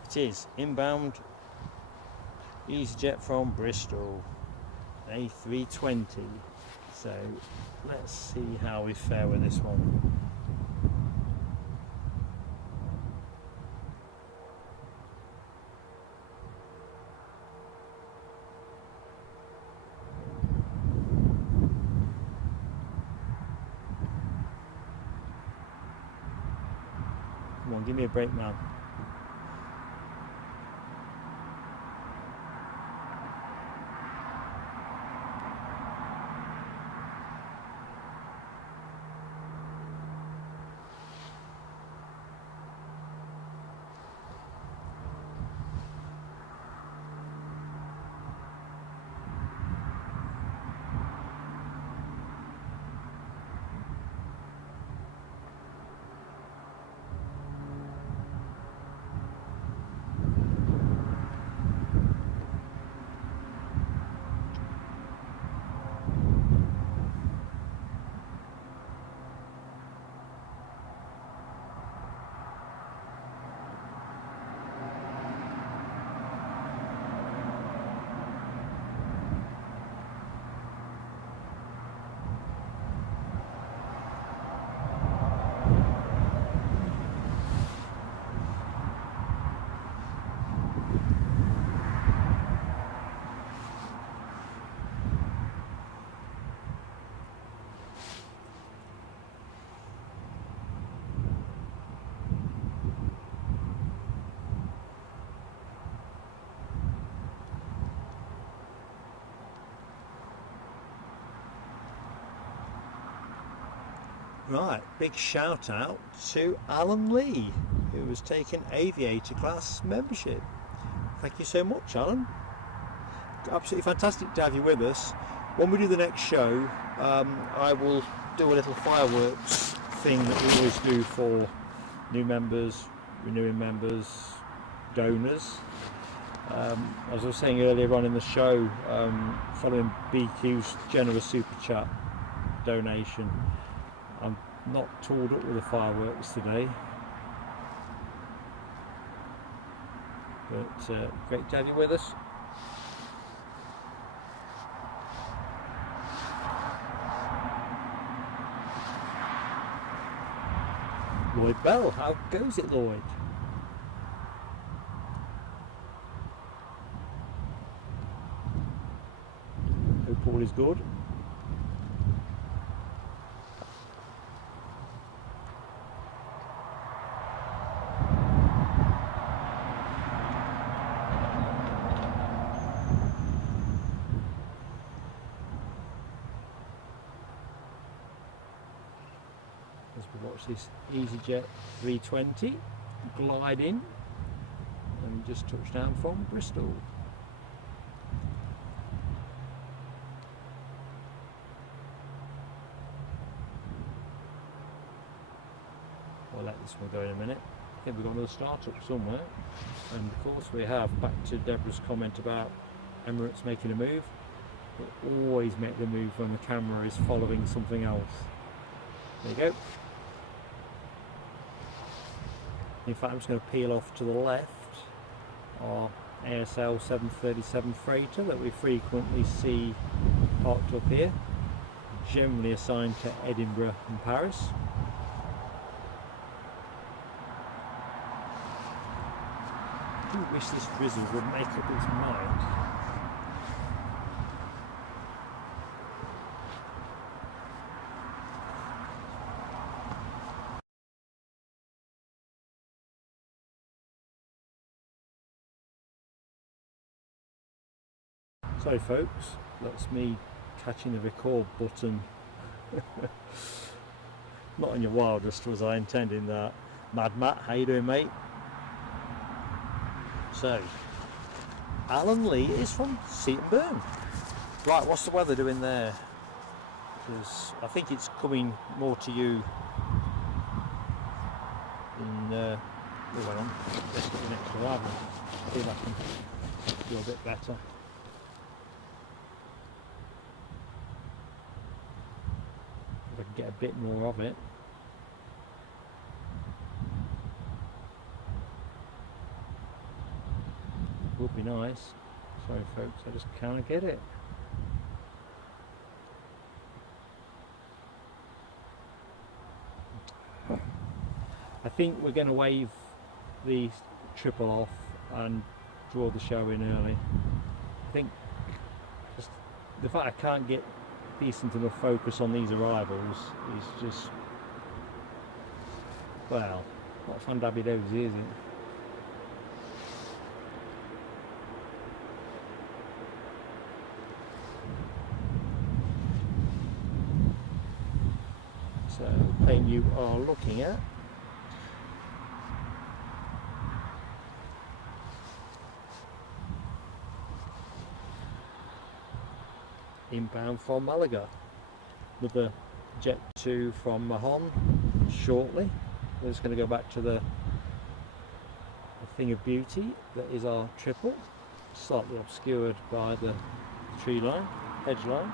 It is, inbound easyJet from Bristol, A320, so let's see how we fare with this one. Come on, give me a break, man. Right, big shout out to Alan Lee, who was taking aviator class membership. Thank you so much, Alan. Absolutely fantastic to have you with us. When we do the next show, I will do a little fireworks thing that we always do for new members, renewing members, donors. As I was saying earlier on in the show, following BQ's generous super chat donation, I'm not tooled up with the fireworks today, but great to have you with us. Lloyd Bell, how goes it, Lloyd? Hope all is good. Watch this easyJet 320 glide in and just touched down from Bristol. I'll let this one go in a minute. I think we've got another startup somewhere, and of course we have. Back to Deborah's comment about Emirates making a move. We always make the move when the camera is following something else. There you go. In fact, I'm just going to peel off to the left, our ASL 737 freighter that we frequently see parked up here, generally assigned to Edinburgh and Paris. I do wish this drizzle would make up its mind. Sorry folks, that's me catching the record button. Not in your wildest was I intending that. Mad Matt, how you doing, mate? So, Alan Lee is from Seaton Burn. Right, what's the weather doing there? Because I think it's coming more to you in oh, hang on, let's get the next arrival. See if I can do a bit better. If I can get a bit more of it. Would be nice. Sorry folks, I just can't get it. I think we're going to wave the triple off and draw the show in early. I think just the fact I can't get decent enough focus on these arrivals is just, well, Not fun dabby dozy, is it? So, the plane you are looking at inbound from Malaga. Another Jet 2 from Mahon shortly. We're just going to go back to the thing of beauty that is our triple, slightly obscured by the tree line, hedge line.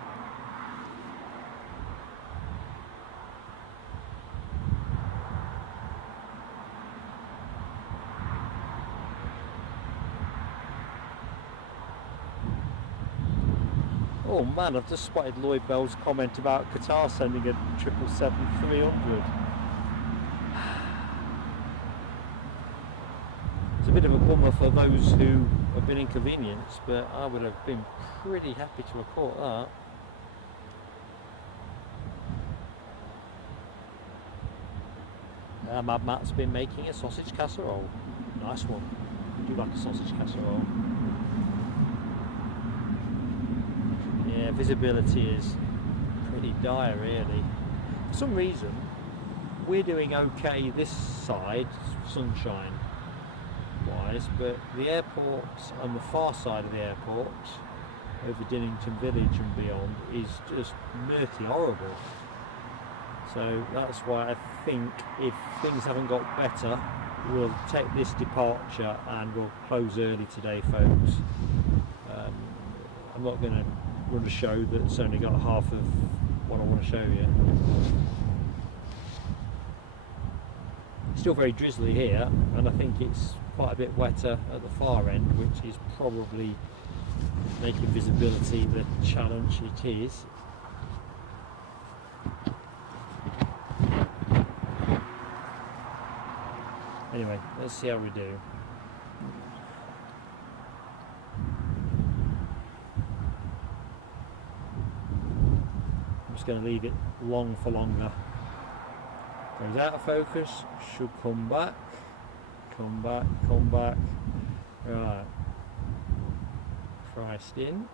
Oh man, I've just spotted Lloyd Bell's comment about Qatar sending a 777-300. It's a bit of a bummer for those who have been inconvenienced, but I would have been pretty happy to have caught that. Mad Matt's been making a sausage casserole. Nice one. I do like a sausage casserole. Yeah, visibility is pretty dire really. For some reason we're doing okay this side, sunshine wise, but the airport on the far side of the airport, over Dinnington Village and beyond, is just murky horrible. So that's why I think if things haven't got better, we'll take this departure and we'll close early today, folks. I'm not going to run a show that's only got half of what I want to show you. Still very drizzly here, and I think it's quite a bit wetter at the far end, which is probably making visibility the challenge it is. Anyway, let's see how we do. I'm just going to leave it long for longer. Goes out of focus, should come back, come back, come back. Right, priced in.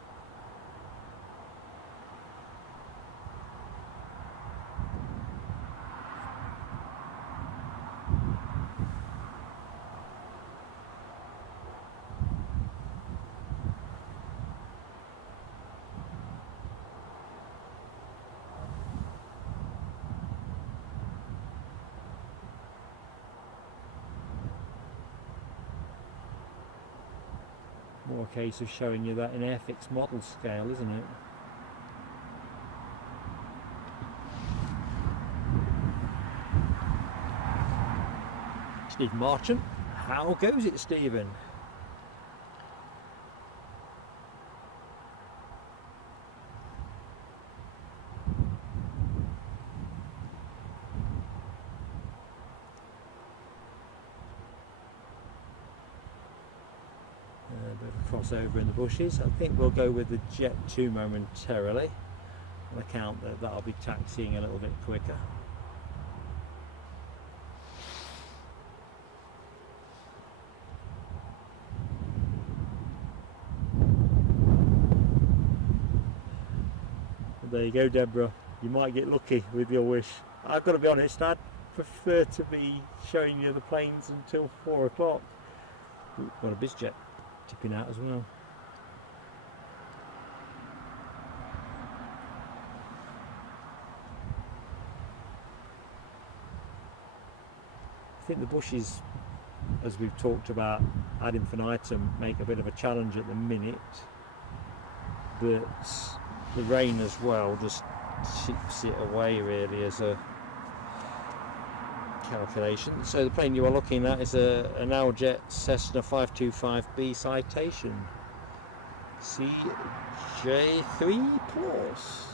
More a case of showing you that in Airfix model scale, isn't it? Stephen Marchant, how goes it, Stephen? Crossover in the bushes. I think we'll go with the Jet 2 momentarily on account that that'll be taxiing a little bit quicker. There you go, Deborah, you might get lucky with your wish. I've got to be honest, I'd prefer to be showing you the planes until 4 o'clock. Got a BizJet tipping out as well. I think the bushes, as we've talked about ad infinitum, make a bit of a challenge at the minute, but the rain as well just chips it away really as a calculation. So the plane you are looking at is an Aljet Cessna 525B Citation CJ3 Plus.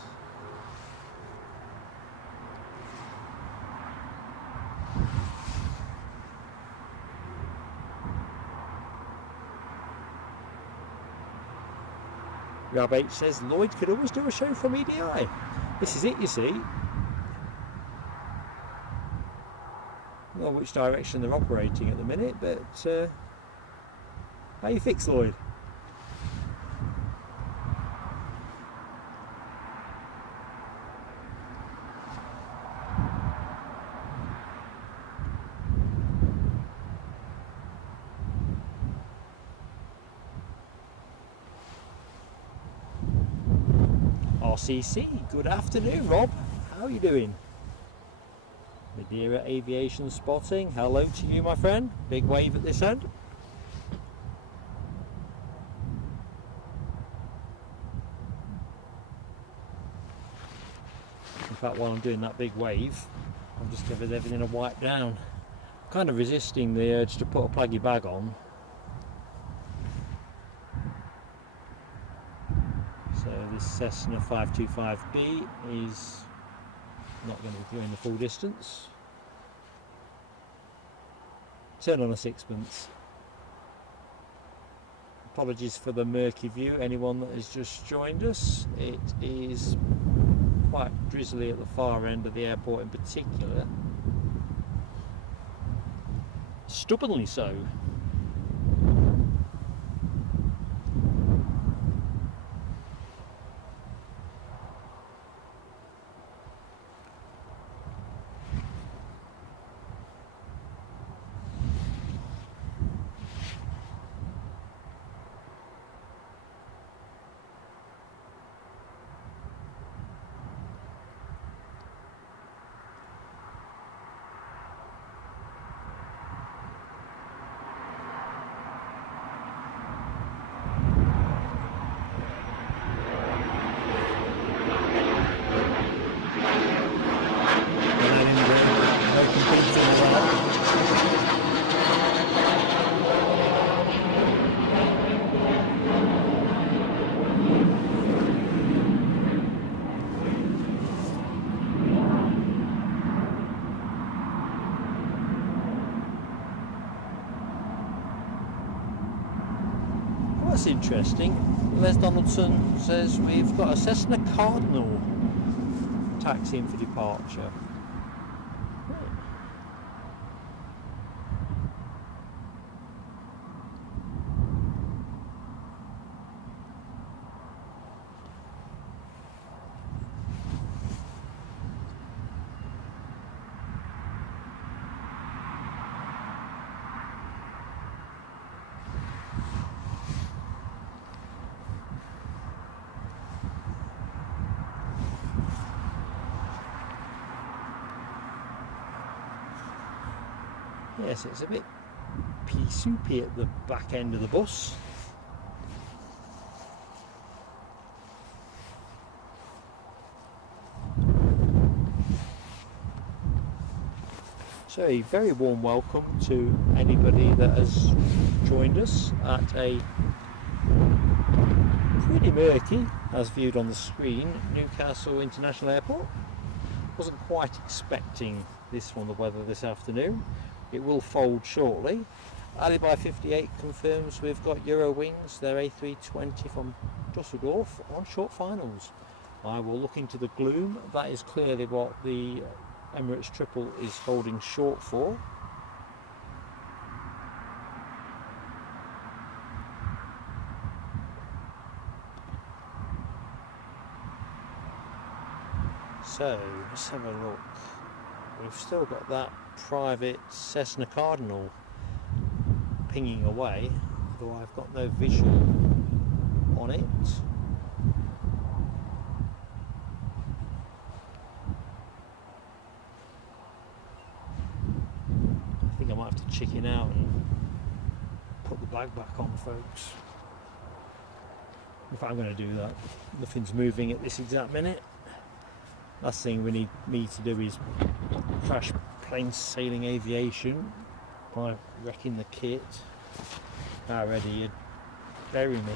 Rob H says Lloyd could always do a show from EDI. This is it, you see. Well, which direction they're operating at the minute, but how you fixed, Lloyd? RCC, good afternoon, Rob. How are you doing? Madeira Aviation spotting. Hello to you, my friend. Big wave at this end. In fact, while I'm doing that big wave, I'm just giving everything a wipe down. I'm kind of resisting the urge to put a plaggy bag on. So this Cessna 525B is not going to be doing the full distance. Turn on a sixpence. Apologies for the murky view, anyone that has just joined us. It is quite drizzly at the far end of the airport in particular. Stubbornly so. That's interesting. Les Donaldson says we've got a Cessna Cardinal taxiing for departure. Yes, it's a bit pea-soupy at the back end of the bus. So a very warm welcome to anybody that has joined us at a pretty murky, as viewed on the screen, Newcastle International Airport. Wasn't quite expecting this from the weather this afternoon. It will fold shortly. Alibi 58 confirms we've got Eurowings, their A320 from Dusseldorf on short finals. I will look into the gloom. That is clearly what the Emirates triple is holding short for. So let's have a look. We've still got that private Cessna Cardinal pinging away, though I've got no visual on it. I think I might have to chicken out and put the bag back on, folks. If I'm going to do that. Nothing's moving at this exact minute. Last thing we need me to do is crash plain sailing aviation by wrecking the kit. Already you'd bury me.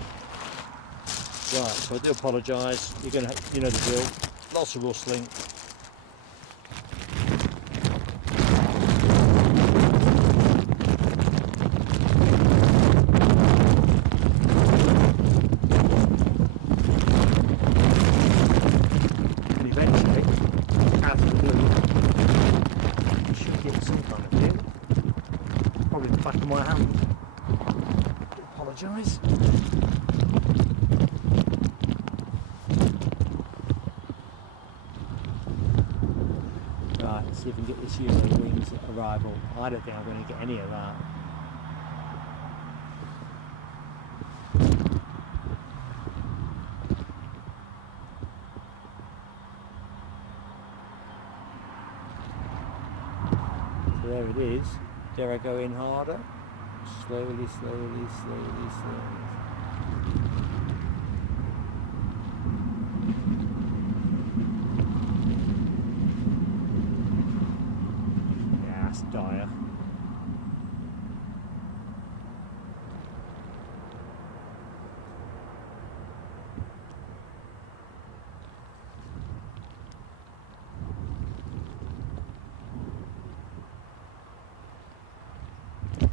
Right, so I do apologise. You know the drill. Lots of rustling. And eventually, out of the blue, you should get some kind of deal. probably the back of my hand. Apologise. Right, let's see if we can get this Eurowings arrival. I don't think I'm going to get any of that. So there it is. Dare I go in harder? Slowly, slowly, slowly, slowly. Yeah, that's dire.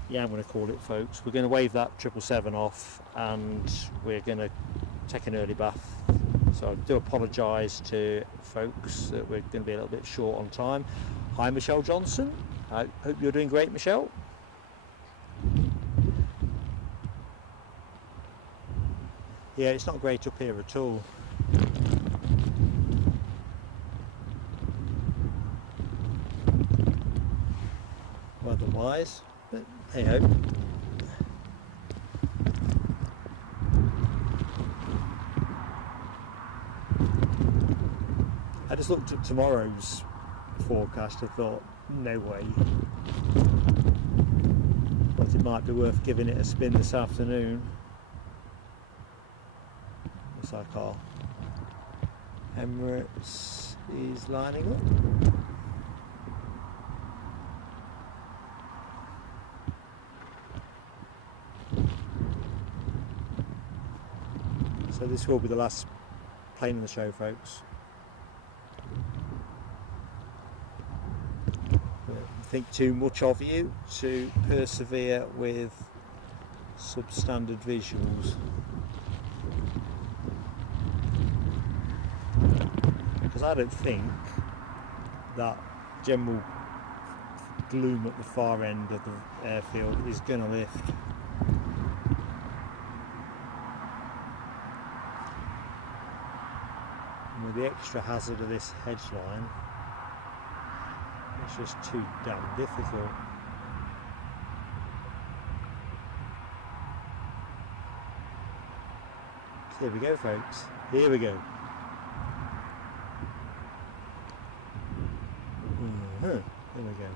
Yeah, I'm going to call it, folks. We're going to wave that 777 off and we're going to take an early bath. So I do apologise to folks that we're going to be a little bit short on time. Hi Michelle Johnson, I hope you're doing great, Michelle. Yeah, it's not great up here at all. Weather-wise. But hey ho. I just looked at tomorrow's forecast. I thought, no way. But it might be worth giving it a spin this afternoon. Looks like our Emirates is lining up. So this will be the last plane in the show, folks. I don't think too much of you to persevere with substandard visuals. Because I don't think that general gloom at the far end of the airfield is going to lift. With the extra hazard of this hedge line, it's just too damn difficult. Here we go, folks. Here we go. Here we go.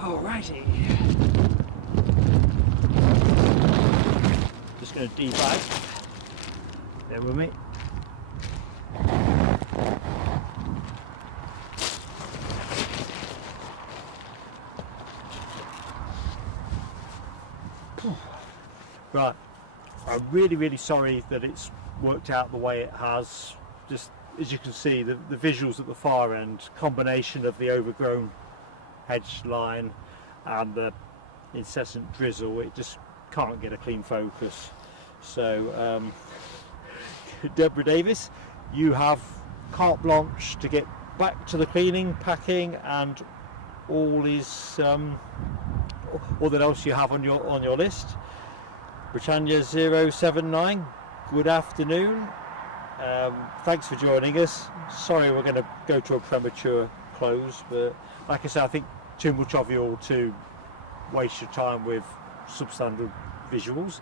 Alrighty. Just going to debag. Bear with me. Right. I'm really sorry that it's worked out the way it has. Just as you can see, the visuals at the far end, combination of the overgrown hedge line and the incessant drizzle, it just can't get a clean focus. So Deborah Davis, you have carte blanche to get back to the cleaning, packing and all that else you have on your list. Britannia 079, good afternoon. Thanks for joining us. Sorry we're going to go to a premature close, but like I said, I think too much of you all to waste your time with substandard visuals.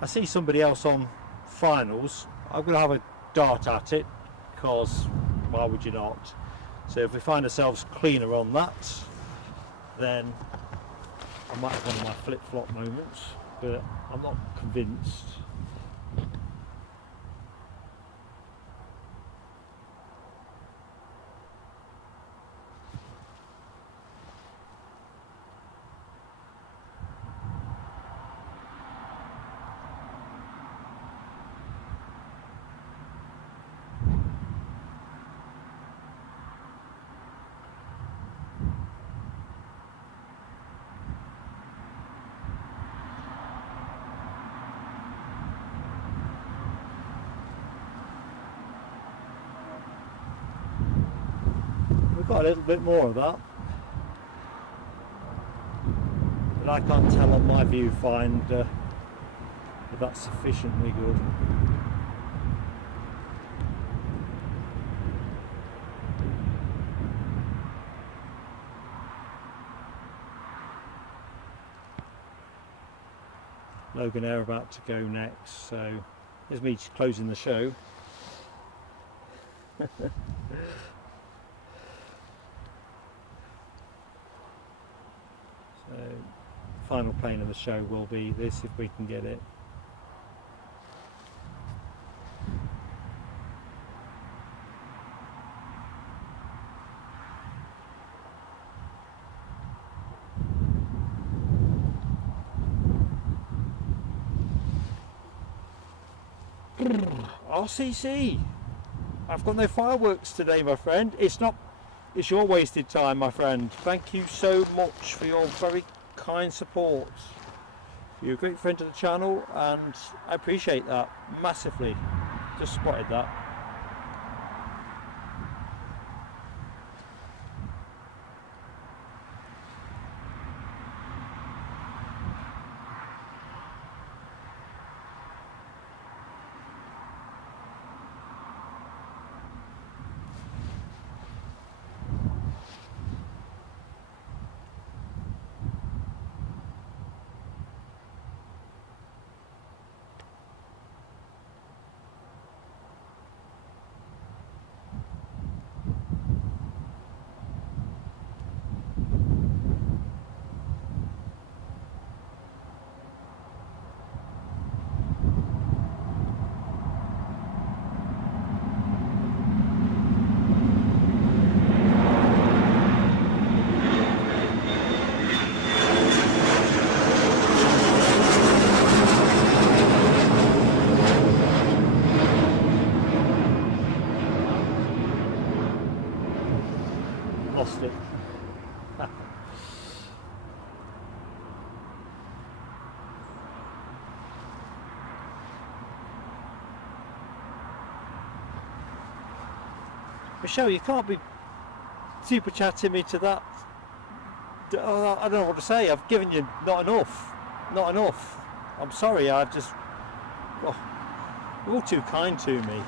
I see somebody else on finals. I'm going to have a dart at it because why would you not? So if we find ourselves cleaner on that, then I might have one of my flip-flop moments, but I'm not convinced. got a little bit more of that, but I can't tell on my viewfinder if that's sufficiently good. Loganair about to go next, so here's me closing the show. So final plane of the show will be this, if we can get it. RCC, I've got no fireworks today, my friend. It's your wasted time, my friend. Thank you so much for your very kind support. You're a great friend to the channel and I appreciate that massively. Just spotted that. Lost it. Michelle, you can't be super chatting me to that. I don't know what to say. I've given you not enough. Not enough. I'm sorry, I just... Oh, you're all too kind to me.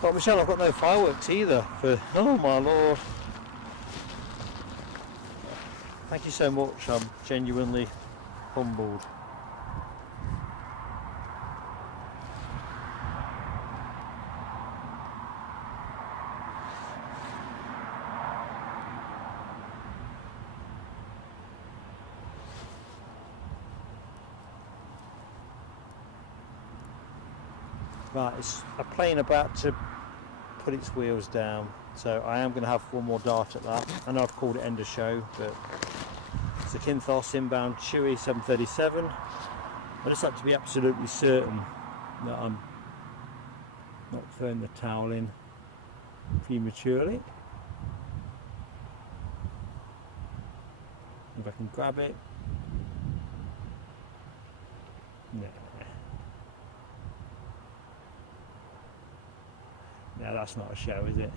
But Michelle, I've got no fireworks either. Oh my lord. Thank you so much. I'm genuinely humbled. Right, it's a plane about to put its wheels down, so I am going to have one more dart at that. I know I've called it end of show, but it's a Kinthos inbound Chewy 737. I just like to be absolutely certain that I'm not throwing the towel in prematurely. If I can grab it. No. No, that's not a show, is it?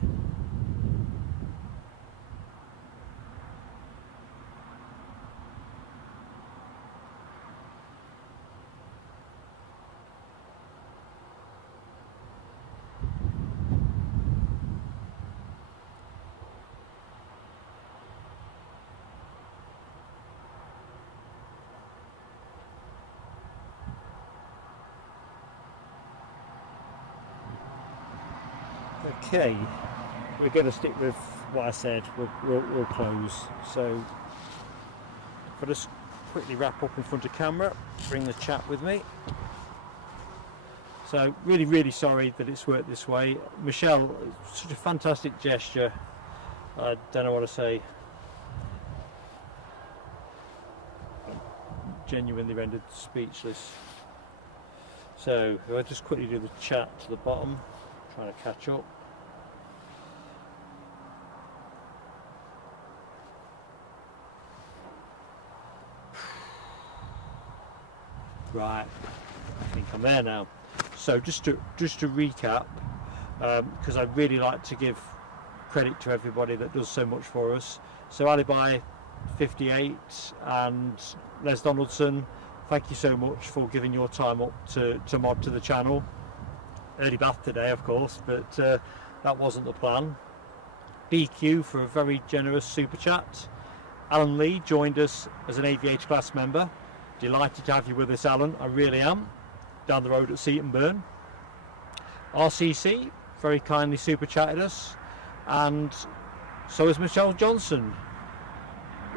Okay, we're going to stick with what I said. We'll close. So if I just quickly wrap up in front of camera, bring the chat with me. So really sorry that it's worked this way. Michelle, such a fantastic gesture. I don't know what to say. I'm genuinely rendered speechless. So if I just quickly do the chat to the bottom, trying to catch up. Right, I think I'm there now. So just to recap, because I'd really like to give credit to everybody that does so much for us. So Alibi 58 and Les Donaldson, thank you so much for giving your time up to mod to the channel. Early bath today, of course, but that wasn't the plan. BQ for a very generous super chat. Alan Lee joined us as an Aviation class member. Delighted to have you with us, Alan, I really am. Down the road at Seaton Burn. RCC very kindly super chatted us, and so is Michelle Johnson.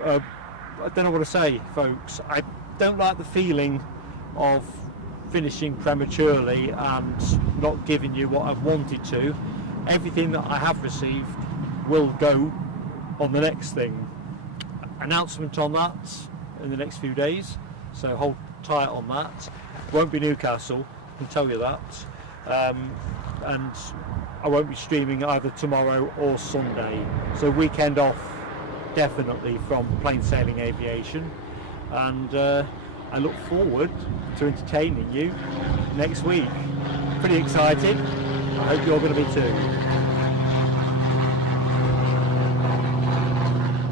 I don't know what to say, folks. I don't like the feeling of finishing prematurely and not giving you what I've wanted to. Everything that I have received will go on the next thing. Announcement on that in the next few days, so hold tight on that. Won't be Newcastle, I can tell you that. And I won't be streaming either tomorrow or Sunday, so weekend off definitely from plain sailing aviation, and I look forward to entertaining you next week. Pretty excited. I hope you're going to be too.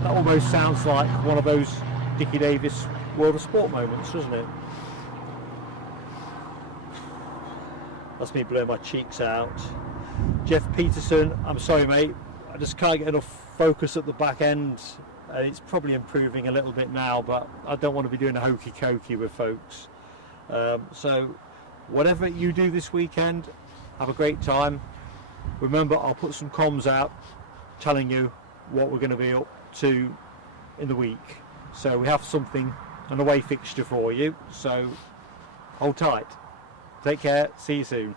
That almost sounds like one of those Dickie Davis World of Sport moments, doesn't it? That's me blowing my cheeks out. Jeff Peterson, I'm sorry mate, I just can't get enough focus at the back end. It's probably improving a little bit now, but I don't want to be doing a hokey cokey with folks. So whatever you do this weekend, have a great time. Remember, I'll put some comms out telling you what we're going to be up to in the week. So we have something, an away fixture for you, so hold tight. Take care, see you soon.